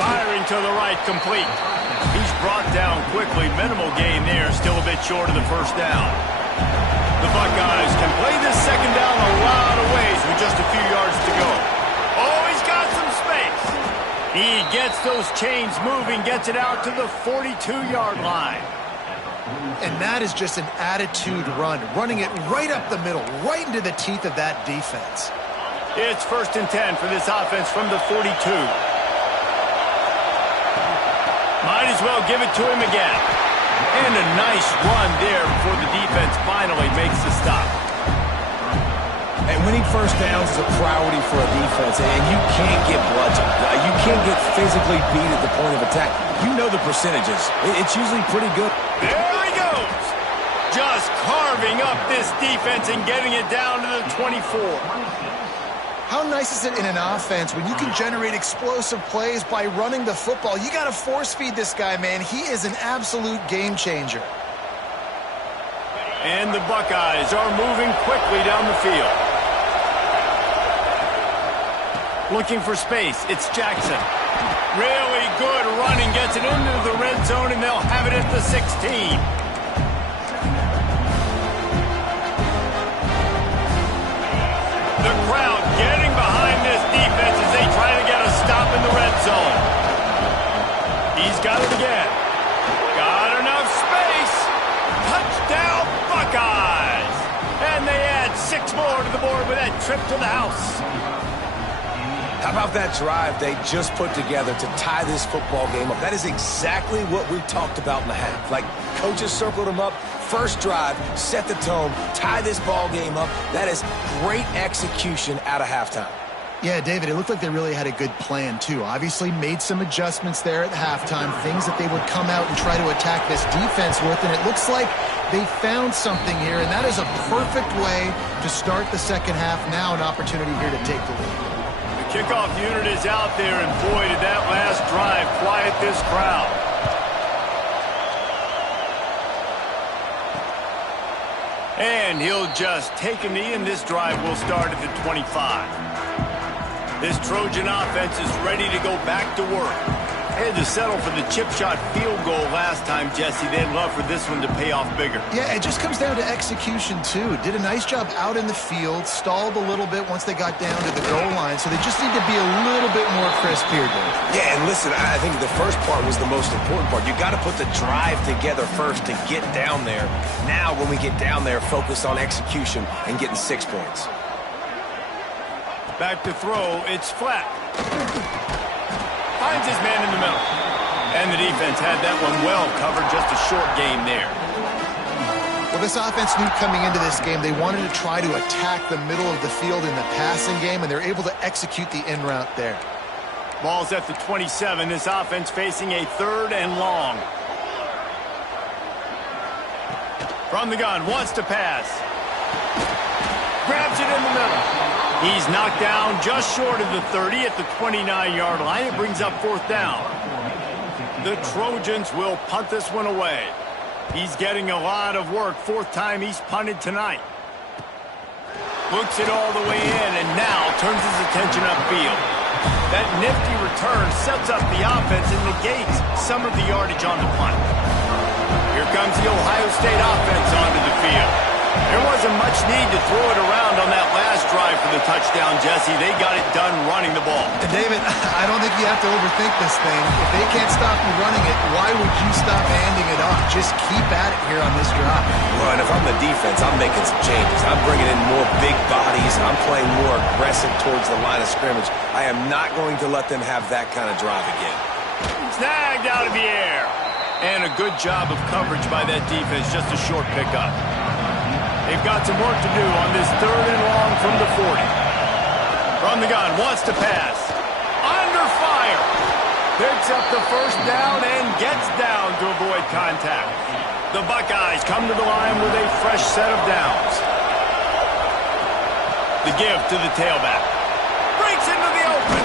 Firing to the right, complete. He's brought down quickly. Minimal gain there, still a bit short of the first down. The Buckeyes can play this second down a lot of ways with just a few yards to go. Oh, he's got some space. He gets those chains moving, gets it out to the 42-yard line. And that is just an attitude run, running it right up the middle, right into the teeth of that defense. It's 1st and 10 for this offense from the 42. Might as well give it to him again. And a nice run there before the defense finally makes the stop. And winning first downs is a priority for a defense, and you can't get bludgeoned. You can't get physically beat at the point of attack. You know the percentages. It's usually pretty good. There he goes. Just carving up this defense and getting it down to the 24. How nice is it in an offense when you can generate explosive plays by running the football? You got to force feed this guy, man. He is an absolute game changer. And the Buckeyes are moving quickly down the field. Looking for space. It's Jackson. Really good running. Gets it into the red zone, and they'll have it at the 16. The crowd getting behind this defense as they try to get a stop in the red zone. He's got it again. Got enough space. Touchdown, Buckeyes. And they add 6 more to the board with that trip to the house. How about that drive they just put together to tie this football game up? That is exactly what we talked about in the half. Like, coaches circled them up. First drive, set the tone, tie this ball game up. That is great execution out of halftime. Yeah, David, it looked like they really had a good plan, too. Obviously made some adjustments there at halftime, things that they would come out and try to attack this defense with, and it looks like they found something here, and that is a perfect way to start the second half. Now an opportunity here to take the lead. The kickoff unit is out there, and boy, did that last drive quiet this crowd. And he'll just take a knee, and this drive will start at the 25. This Trojan offense is ready to go back to work. They had to settle for the chip shot field goal last time, Jesse. They'd love for this one to pay off bigger. Yeah, it just comes down to execution, too. Did a nice job out in the field, stalled a little bit once they got down to the goal line, so they just need to be a little bit more crisp here, Dave. Yeah, and listen, I think the first part was the most important part. You got to put the drive together first to get down there. Now, when we get down there, focus on execution and getting 6 points. Back to throw, it's Fleck. Finds his man in the middle. And the defense had that one well covered, just a short game there. Well, this offense knew coming into this game they wanted to try to attack the middle of the field in the passing game, and they're able to execute the in route there. Ball's at the 27. This offense facing a 3rd and long. From the gun, wants to pass. Grabs it in the middle. He's knocked down just short of the 30 at the 29-yard line. It brings up 4th down. The Trojans will punt this one away. He's getting a lot of work. 4th time he's punted tonight. Looks it all the way in and now turns his attention upfield. That nifty return sets up the offense and negates some of the yardage on the punt. Here comes the Ohio State offense onto the field. There wasn't much need to throw it around on that last drive for the touchdown, Jesse. They got it done running the ball. And David, I don't think you have to overthink this thing. If they can't stop you running it, why would you stop handing it off? Just keep at it here on this drive. Well, and if I'm the defense, I'm making some changes. I'm bringing in more big bodies. I'm playing more aggressive towards the line of scrimmage. I am not going to let them have that kind of drive again. Snagged out of the air. And a good job of coverage by that defense. Just a short pickup. They've got some work to do on this 3rd and long from the 40. From the gun, wants to pass. Under fire. Picks up the 1st down and gets down to avoid contact. The Buckeyes come to the line with a fresh set of downs. The give to the tailback. Breaks into the open.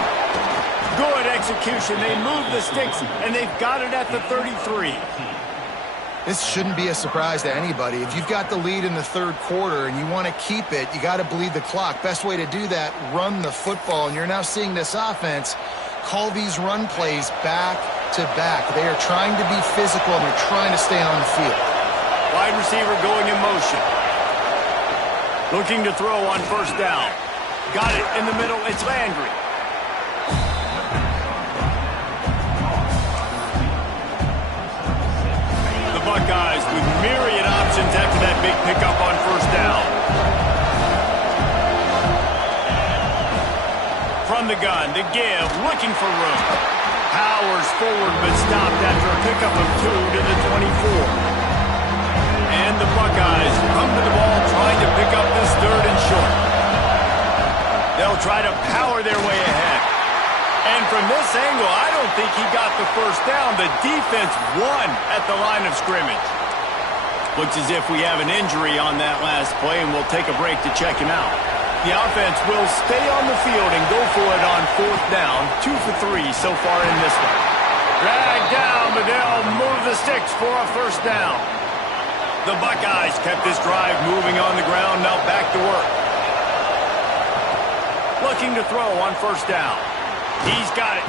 Good execution. They move the sticks, and they've got it at the 33. This shouldn't be a surprise to anybody. If you've got the lead in the 3rd quarter and you want to keep it, you got to bleed the clock. Best way to do that, run the football. And you're now seeing this offense call these run plays back to back. They are trying to be physical, and they're trying to stay on the field. Wide receiver going in motion. Looking to throw on 1st down. Got it in the middle. It's Landry. Buckeyes with myriad options after that big pickup on 1st down. From the gun, the give, looking for room. Powers forward but stopped after a pickup of 2 to the 24. And the Buckeyes come to the ball trying to pick up this 3rd and short. They'll try to power their way ahead. And from this angle, I don't think he got the 1st down. The defense won at the line of scrimmage. Looks as if we have an injury on that last play, and we'll take a break to check him out. The offense will stay on the field and go for it on 4th down. 2 for 3 so far in this one. Dragged down, but they'll move the sticks for a 1st down. The Buckeyes kept this drive moving on the ground. Now back to work. Looking to throw on 1st down. He's got it.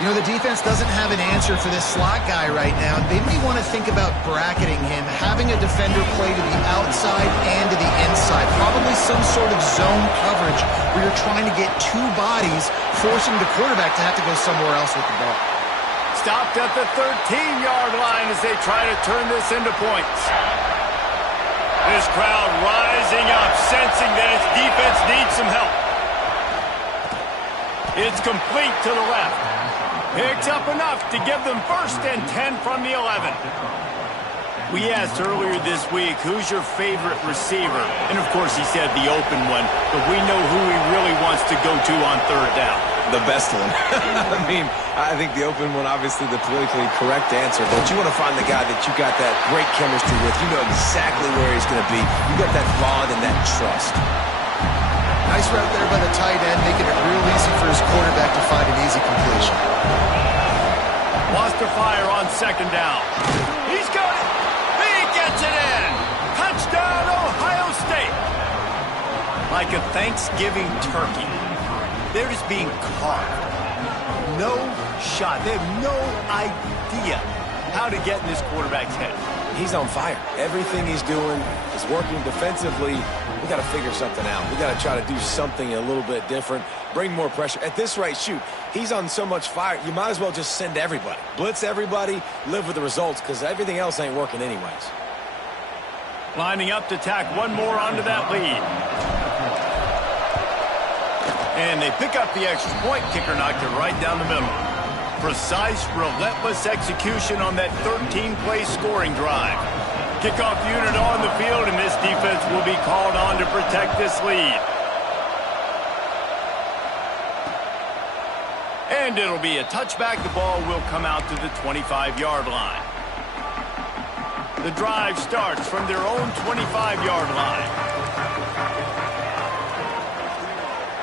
You know, the defense doesn't have an answer for this slot guy right now. They may want to think about bracketing him, having a defender play to the outside and to the inside. Probably some sort of zone coverage where you're trying to get 2 bodies, forcing the quarterback to have to go somewhere else with the ball. Stopped at the 13-yard line as they try to turn this into points. This crowd rising up, sensing that its defense needs some help. It's complete to the left. Picks up enough to give them 1st and 10 from the 11. We asked earlier this week, who's your favorite receiver? And, of course, he said the open one. But we know who he really wants to go to on 3rd down. The best one. I mean, I think the open one, obviously the politically correct answer. But you want to find the guy that you got that great chemistry with. You know exactly where he's going to be. You got that bond and that trust. Nice route there by the tight end, making it real easy for his quarterback to find an easy completion. Wants to fire on 2nd down. He's got it. He gets it in. Touchdown, Ohio State. Like a Thanksgiving turkey, they're just being carved. No shot. They have no idea how to get in this quarterback's head. He's on fire. Everything he's doing is working defensively. We got to figure something out. We got to try to do something a little bit different, bring more pressure. At this rate, shoot, he's on so much fire, you might as well just send everybody. Blitz everybody, live with the results, because everything else ain't working anyways. Lining up to tack one more onto that lead. And they pick up the extra point. Kicker knocked it right down the middle. Precise, relentless execution on that 13-play scoring drive. Kickoff unit on the field, and this defense will be called on to protect this lead. And And it'll be a touchback. The ball will come out to the 25-yard line. The drive starts from their own 25-yard line.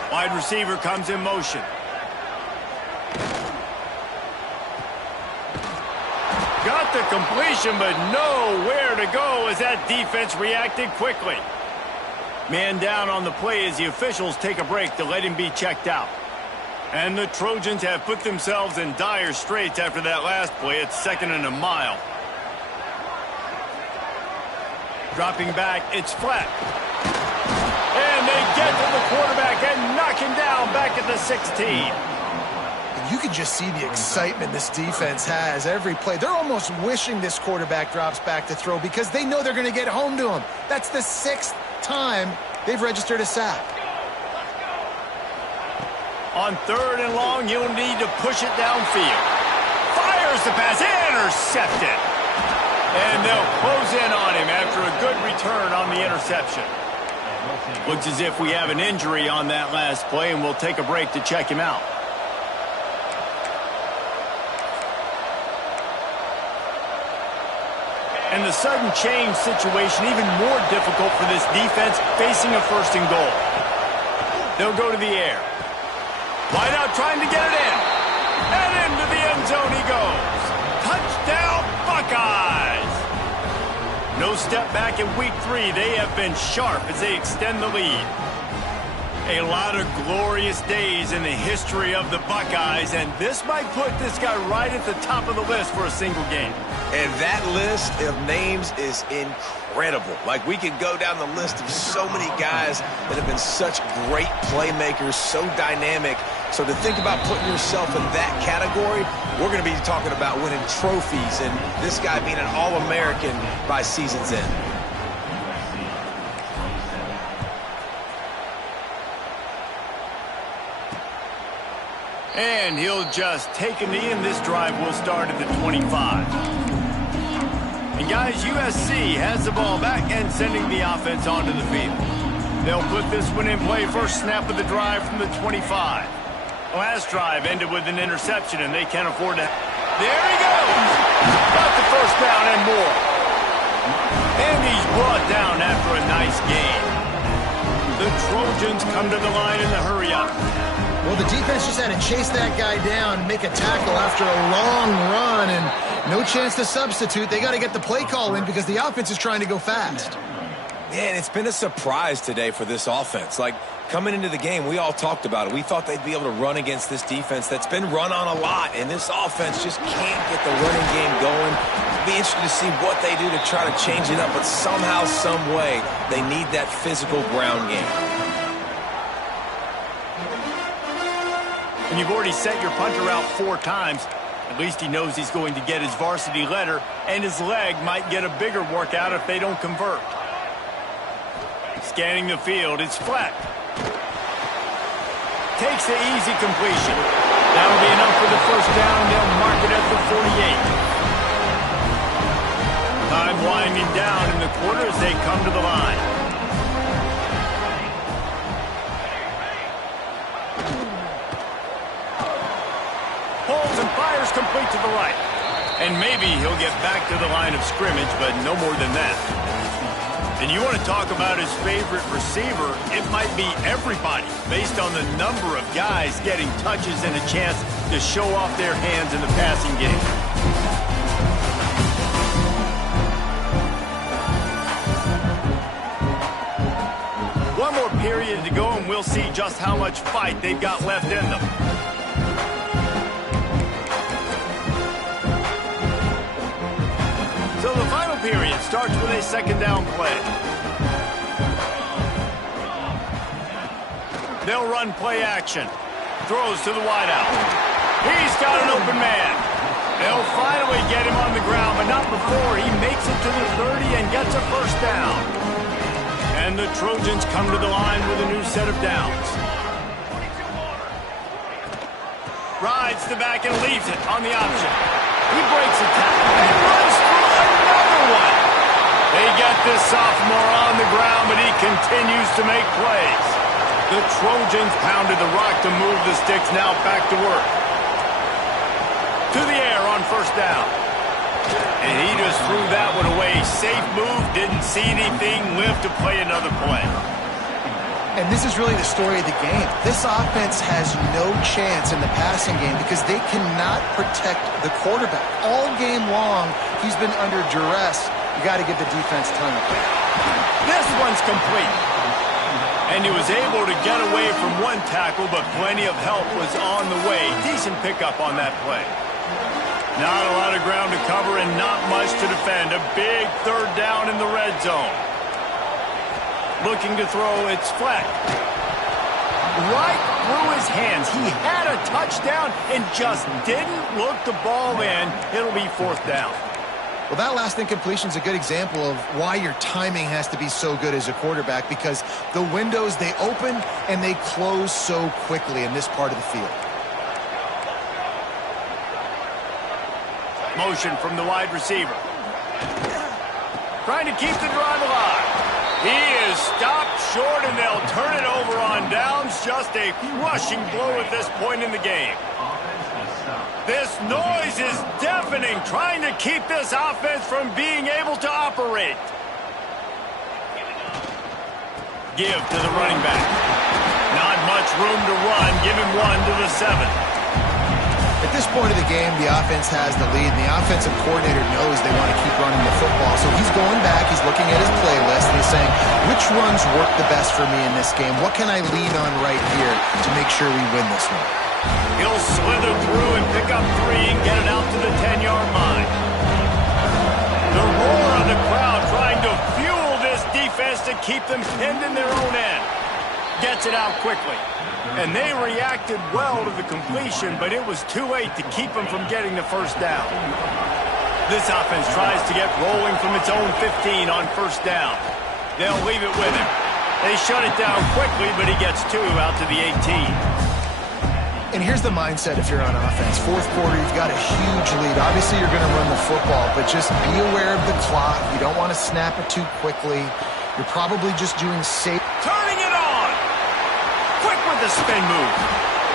Wide receiver comes in motion. Got the completion, but nowhere to go as that defense reacted quickly. Man down on the play as the officials take a break to let him be checked out. And the Trojans have put themselves in dire straits after that last play. It's 2nd and a mile. Dropping back, it's flat. And they get to the quarterback and knock him down back at the 16. You can just see the excitement this defense has every play. They're almost wishing this quarterback drops back to throw because they know they're going to get home to him. That's the 6th time they've registered a sack. On 3rd and long, you'll need to push it downfield. Fires the pass, intercepted. And they'll close in on him after a good return on the interception. Looks as if we have an injury on that last play, and we'll take a break to check him out. And the sudden change situation even more difficult for this defense facing a 1st and goal. They'll go to the air. Wide out trying to get it in. And into the end zone he goes. Touchdown Buckeyes! No step back in week 3. They have been sharp as they extend the lead. A lot of glorious days in the history of the Buckeyes, and this might put this guy right at the top of the list for a single game. And that list of names is incredible. Like, we could go down the list of so many guys that have been such great playmakers, so dynamic. So to think about putting yourself in that category, we're going to be talking about winning trophies and this guy being an All-American by season's end. And he'll just take a knee, and this drive will start at the 25. And guys, USC has the ball back and sending the offense onto the field. They'll put this one in play. First snap of the drive from the 25. Last drive ended with an interception, and they can't afford to. There he goes! Got the first down and more. And he's brought down after a nice gain. The Trojans come to the line in the hurry-up. Well, the defense just had to chase that guy down, make a tackle after a long run, and no chance to substitute. They got to get the play call in because the offense is trying to go fast. Man, it's been a surprise today for this offense. Like, coming into the game, we all talked about it. We thought they'd be able to run against this defense that's been run on a lot, and this offense just can't get the running game going. It'll be interesting to see what they do to try to change it up, but somehow, some way, they need that physical ground game. When you've already sent your punter out 4 times, at least he knows he's going to get his varsity letter, and his leg might get a bigger workout if they don't convert. Scanning the field, it's flat. Takes the easy completion. That'll be enough for the first down. They'll mark it at the 48. Time winding down in the quarter as they come to the line. Pulls and fires complete to the right. And maybe he'll get back to the line of scrimmage, but no more than that. And you want to talk about his favorite receiver, it might be everybody based on the number of guys getting touches and a chance to show off their hands in the passing game. One more period to go, and we'll see just how much fight they've got left in them. So the final period starts with a second down play. They'll run play action. Throws to the wideout. He's got an open man. They'll finally get him on the ground, but not before he makes it to the 30 and gets a first down. And the Trojans come to the line with a new set of downs. Rides the back and leaves it on the option. He breaks a tackle and runs through another one. They get this sophomore on the ground, but he continues to make plays. The Trojans pounded the rock to move the sticks, now back to work. to the air on first down. And he just threw that one away. Safe move, didn't see anything, lived to play another play. And this is really the story of the game. This offense has no chance in the passing game because they cannot protect the quarterback. All game long, he's been under duress. You got to give the defense time to play. This one's complete. And he was able to get away from one tackle, but plenty of help was on the way. Decent pickup on that play. Not a lot of ground to cover and not much to defend. A big third down in the red zone. Looking to throw, it's flat. Right through his hands. He had a touchdown and just didn't look the ball in. It'll be fourth down. Well, that last incompletion is a good example of why your timing has to be so good as a quarterback, because the windows, they open and they close so quickly in this part of the field. Motion from the wide receiver. Trying to keep the drive alive. He is stopped short, and they'll turn it over on downs. Just a crushing blow at this point in the game. This noise is deafening, trying to keep this offense from being able to operate. Give to the running back. Not much room to run. Give him one to the 7. At this point of the game, the offense has the lead, and the offensive coordinator knows they want to keep running the football. So he's going back, he's looking at his playlist, and he's saying, which runs work the best for me in this game? What can I lean on right here to make sure we win this one? He'll slither through and pick up 3 and get it out to the 10-yard line. The roar of the crowd trying to fuel this defense to keep them pinned in their own end. Gets it out quickly. And they reacted well to the completion, but it was too late to keep them from getting the first down. This offense tries to get rolling from its own 15 on first down. They'll leave it with him. They shut it down quickly, but he gets 2 out to the 18. And here's the mindset if you're on offense. Fourth quarter, you've got a huge lead. Obviously, you're going to run the football, but just be aware of the clock. You don't want to snap it too quickly. You're probably just doing safe. Turning it on! Quick with the spin move.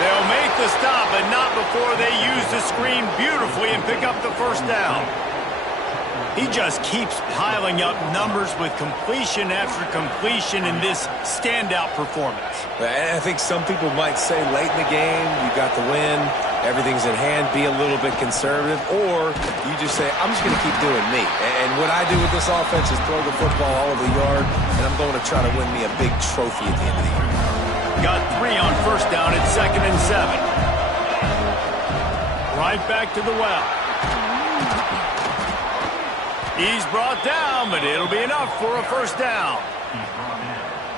They'll make the stop, but not before they use the screen beautifully and pick up the first down. He just keeps piling up numbers with completion after completion in this standout performance. I think some people might say late in the game, you got the win, everything's in hand, be a little bit conservative, or you just say, I'm just going to keep doing me. And what I do with this offense is throw the football all over the yard, and I'm going to try to win me a big trophy at the end of the year. Got 3 on first down at 2nd and 7. Right back to the well. He's brought down, but it'll be enough for a first down.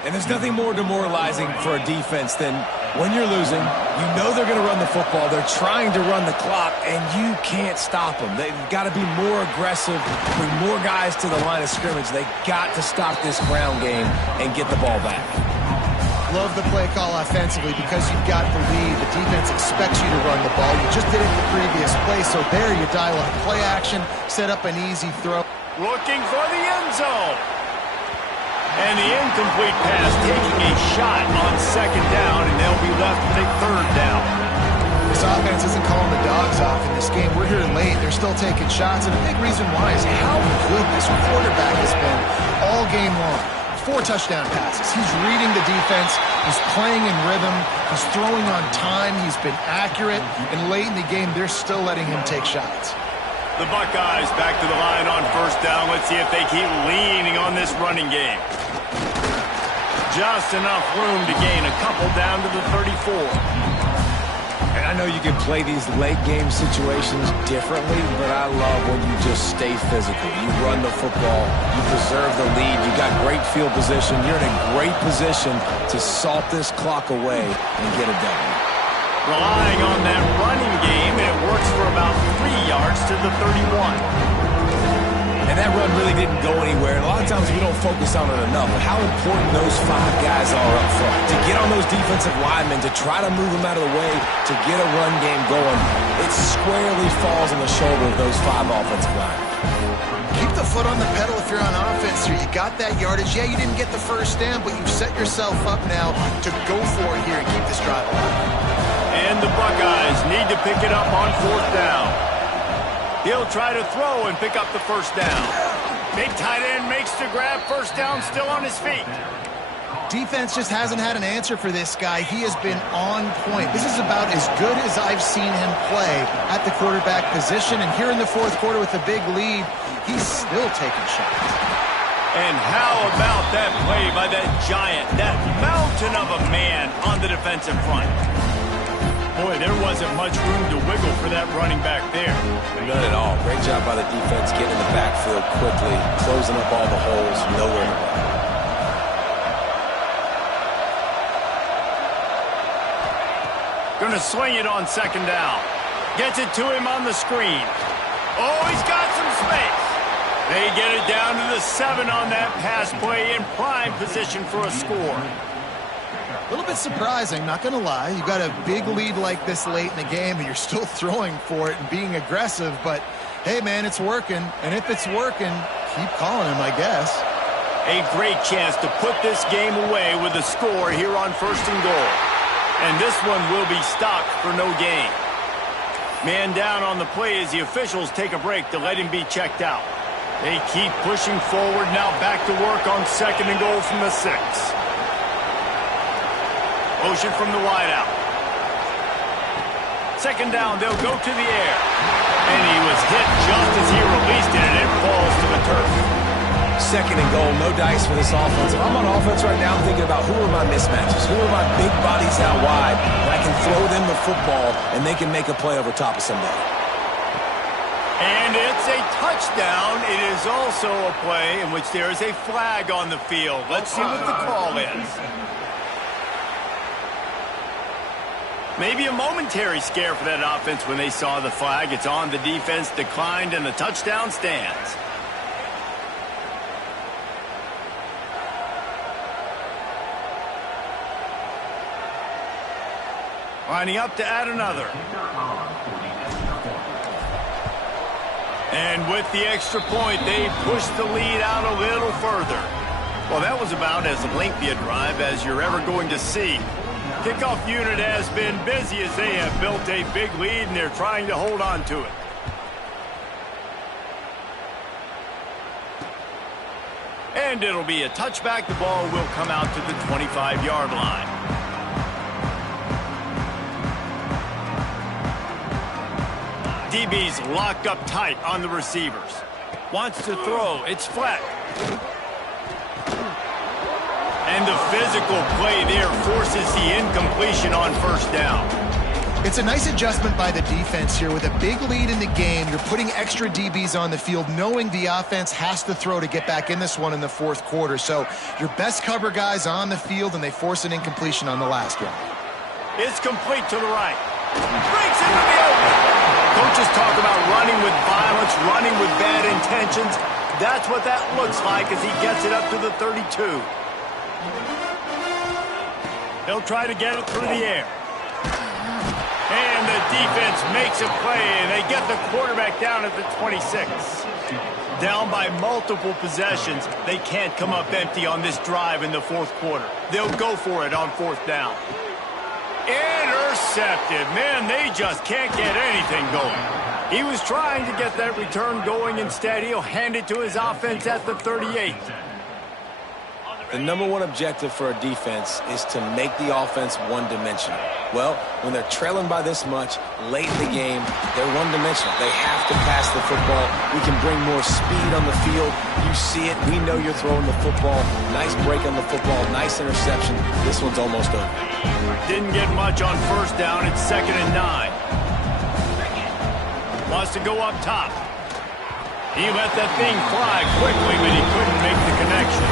And there's nothing more demoralizing for a defense than when you're losing, you know they're going to run the football, they're trying to run the clock, and you can't stop them. They've got to be more aggressive, bring more guys to the line of scrimmage. They've got to stop this ground game and get the ball back. Love the play call offensively because you've got the lead. The defense expects you to run the ball. You just did it in the previous play, so there you dial up play action, set up an easy throw. Looking for the end zone. And the incomplete pass taking a shot on 2nd down, and they'll be left with a 3rd down. This offense isn't calling the dogs off in this game. We're here late. They're still taking shots, and a big reason why is how good this quarterback has been all game long. 4 touchdown passes. He's reading the defense. He's playing in rhythm. He's throwing on time. He's been accurate. And late in the game, they're still letting him take shots. The Buckeyes back to the line on first down. Let's see if they keep leaning on this running game. Just enough room to gain a couple down to the 34. And I know you can play these late game situations differently, but I love when you just stay physical. You run the football, you preserve the lead, you got great field position, you're in a great position to salt this clock away and get it done. Relying on that running game, and it works for about 3 yards to the 31. And that run really didn't go anywhere. And a lot of times we don't focus on it enough. But how important those 5 guys are up front. To get on those defensive linemen, to try to move them out of the way, to get a run game going, it squarely falls on the shoulder of those 5 offensive linemen. Keep the foot on the pedal if you're on offense here. You got that yardage. Yeah, you didn't get the first down, but you've set yourself up now to go for it here and keep this drive alive. And the Buckeyes need to pick it up on 4th down. He'll try to throw and pick up the first down. Big tight end makes the grab. First down, still on his feet. Defense just hasn't had an answer for this guy. He has been on point. This is about as good as I've seen him play at the quarterback position. And here in the fourth quarter with a big lead, he's still taking shots. And how about that play by that giant, that mountain of a man on the defensive front? Boy, there wasn't much room to wiggle for that running back there. None at all. Great job by the defense getting in the backfield quickly, closing up all the holes, nowhere to run. Going to swing it on second down. Gets it to him on the screen. Oh, he's got some space. They get it down to the 7 on that pass play in prime position for a score. A little bit surprising, not going to lie. You got a big lead like this late in the game, and you're still throwing for it and being aggressive. But, hey, man, it's working. And if it's working, keep calling him, I guess. A great chance to put this game away with a score here on 1st and goal. And this one will be stopped for no gain. Man down on the play as the officials take a break to let him be checked out. They keep pushing forward, now back to work on 2nd and goal from the 6. Motion from the wideout. 2nd down, they'll go to the air. And he was hit just as he released it, and it falls to the turf. 2nd and goal, no dice for this offense. If I'm on offense right now, I'm thinking about who are my mismatches? Who are my big bodies out wide? And I can throw them the football, and they can make a play over top of somebody. And it's a touchdown. It is also a play in which there is a flag on the field. Let's see what the call is. Maybe a momentary scare for that offense when they saw the flag. It's on, the defense declined, and the touchdown stands. Lining up to add another. And with the extra point, they push the lead out a little further. Well, that was about as lengthy a drive as you're ever going to see. Kickoff unit has been busy as they have built a big lead, and they're trying to hold on to it. And it'll be a touchback. The ball will come out to the 25-yard line. DB's locked up tight on the receivers. Wants to throw. It's flat. And the physical play there forces the incompletion on 1st down. It's a nice adjustment by the defense here. With a big lead in the game, you're putting extra DBs on the field, knowing the offense has to throw to get back in this one in the 4th quarter. So your best cover guys on the field, and they force an incompletion on the last one. It's complete to the right. Breaks into the open. Coaches talk about running with violence, running with bad intentions. That's what that looks like as he gets it up to the 32. They'll try to get it through the air. And the defense makes a play, and they get the quarterback down at the 26. Down by multiple possessions. They can't come up empty on this drive in the 4th quarter. They'll go for it on 4th down. Intercepted. Man, they just can't get anything going. He was trying to get that return going. Instead, he'll hand it to his offense at the 38. The #1 objective for a defense is to make the offense one-dimensional. Well, when they're trailing by this much, late in the game, they're one-dimensional. They have to pass the football. We can bring more speed on the field. You see it. We know you're throwing the football. Nice break on the football. Nice interception. This one's almost over. Didn't get much on 1st down. It's 2nd and 9. Wants to go up top. He let that thing fly quickly, but he couldn't make the connection.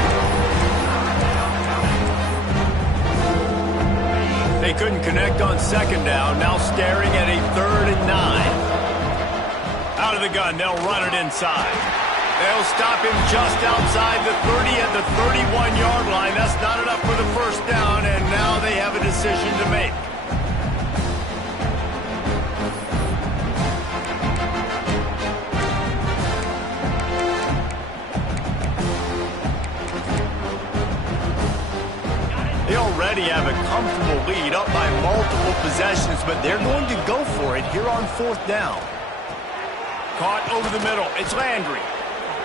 They couldn't connect on 2nd down. Now staring at a 3rd and 9. Out of the gun, they'll run it inside. They'll stop him just outside the 30 at the 31-yard line. That's not enough for the 1st down, and now they have a decision to make. They already have a comfortable lead up by multiple possessions, but they're going to go for it here on 4th down. caught over the middle. It's Landry.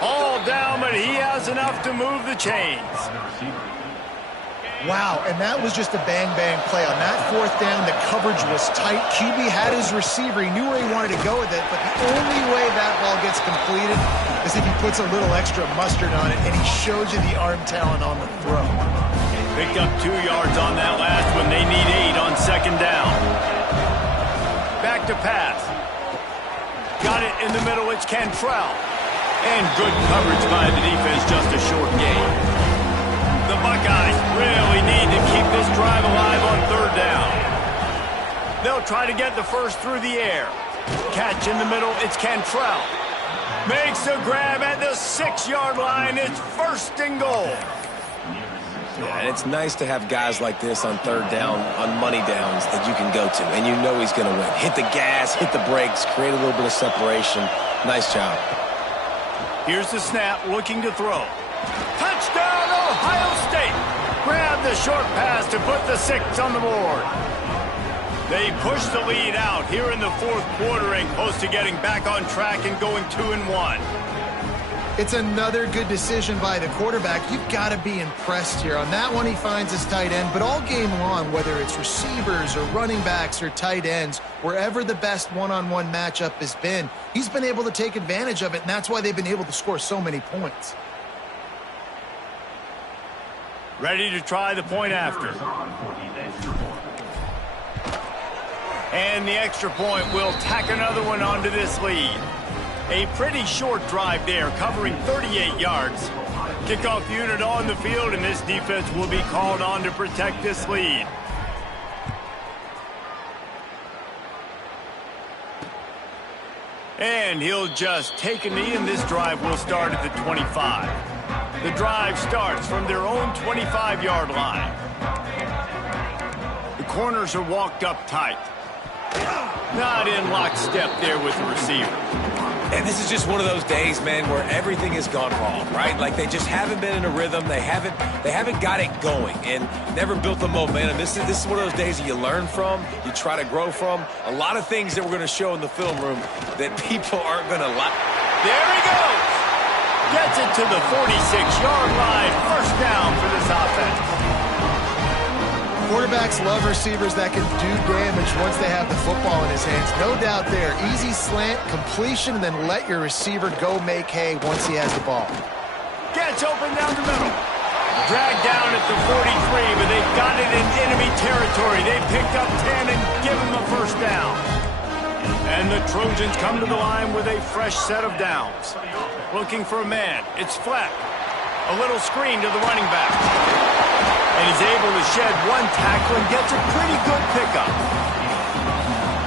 All down, but he has enough to move the chains. Wow, and that was just a bang-bang play. On that fourth down, the coverage was tight. QB had his receiver. He knew where he wanted to go with it, but the only way that ball gets completed is if he puts a little extra mustard on it, and he showed you the arm talent on the throw. Picked up 2 yards on that last one. They need 8 on second down. Back to pass. Got it in the middle. It's Cantrell. And good coverage by the defense, just a short gain. The Buckeyes really need to keep this drive alive on third down. They'll try to get the first through the air. Catch in the middle, it's Cantrell. Makes a grab at the 6-yard line. It's first and goal. Yeah, and it's nice to have guys like this on third down, on money downs that you can go to, and you know he's going to win. Hit the gas, hit the brakes, create a little bit of separation. Nice job. Here's the snap, looking to throw. Touchdown, Ohio State! Grab the short pass to put the 6 on the board. They push the lead out here in the fourth quarter and close to getting back on track and going 2-1. It's another good decision by the quarterback. You've got to be impressed here. On that one, he finds his tight end, but all game long, whether it's receivers or running backs or tight ends, wherever the best one-on-one matchup has been, he's been able to take advantage of it, and that's why they've been able to score so many points. Ready to try the point after. And the extra point will tack another one onto this lead. A pretty short drive there, covering 38 yards. Kickoff unit on the field, and this defense will be called on to protect this lead. And he'll just take a knee, and this drive will start at the 25. The drive starts from their own 25-yard line. The corners are walked up tight. Not in lockstep there with the receiver. And this is just one of those days, man, where everything has gone wrong, right? Like they just haven't been in a rhythm. They haven't got it going and never built the momentum. This is one of those days that you learn from, you try to grow from. A lot of things that we're going to show in the film room that people aren't going to like. There he goes. Gets it to the 46-yard line. First down for this offense. Quarterbacks love receivers that can do damage once they have the football in his hands. No doubt there. Easy slant, completion, and then let your receiver go make hay once he has the ball. Gets open down the middle. Dragged down at the 43, but they've got it in enemy territory. They picked up 10 and give him a first down. And the Trojans come to the line with a fresh set of downs. Looking for a man. It's Fleck. A little screen to the running back. And he's able to shed one tackle and gets a pretty good pickup.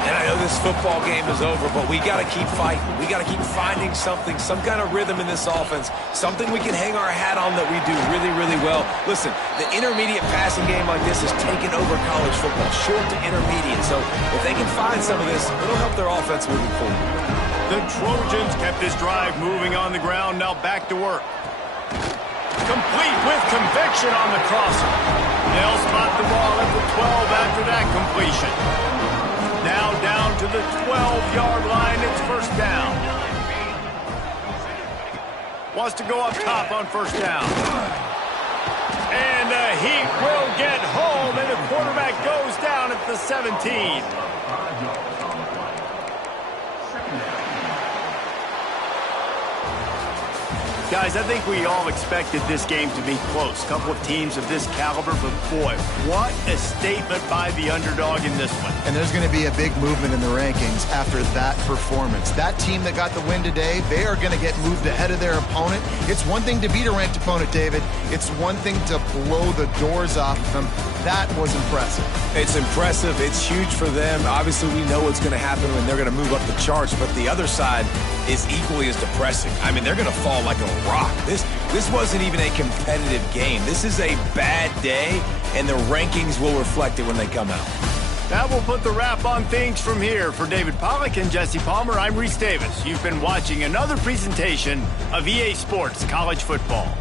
And I know this football game is over, but we got to keep fighting. We got to keep finding something, some kind of rhythm in this offense, something we can hang our hat on that we do really, really well. Listen, the intermediate passing game like this is taking over college football, short to intermediate. So if they can find some of this, it'll help their offense moving forward. The Trojans kept this drive moving on the ground. Now back to work. Complete with conviction on the crosser. They'll spot the ball at the 12 after that completion. Now down to the 12-yard line. It's first down. Wants to go up top on first down. And the Heat will get home, and the quarterback goes down at the 17. Guys, I think we all expected this game to be close. A couple of teams of this caliber, but boy, what a statement by the underdog in this one. And there's going to be a big movement in the rankings after that performance. That team that got the win today, they are going to get moved ahead of their opponent. It's one thing to beat a ranked opponent, David. It's one thing to blow the doors off of them. That was impressive. It's impressive. It's huge for them. Obviously, we know what's going to happen when they're going to move up the charts, but the other side is equally as depressing. I mean, they're going to fall like a rock. This wasn't even a competitive game. This is a bad day, and the rankings will reflect it when they come out. That will put the wrap on things from here. For David Pollack and Jesse Palmer, I'm Reese Davis. You've been watching another presentation of EA Sports College Football.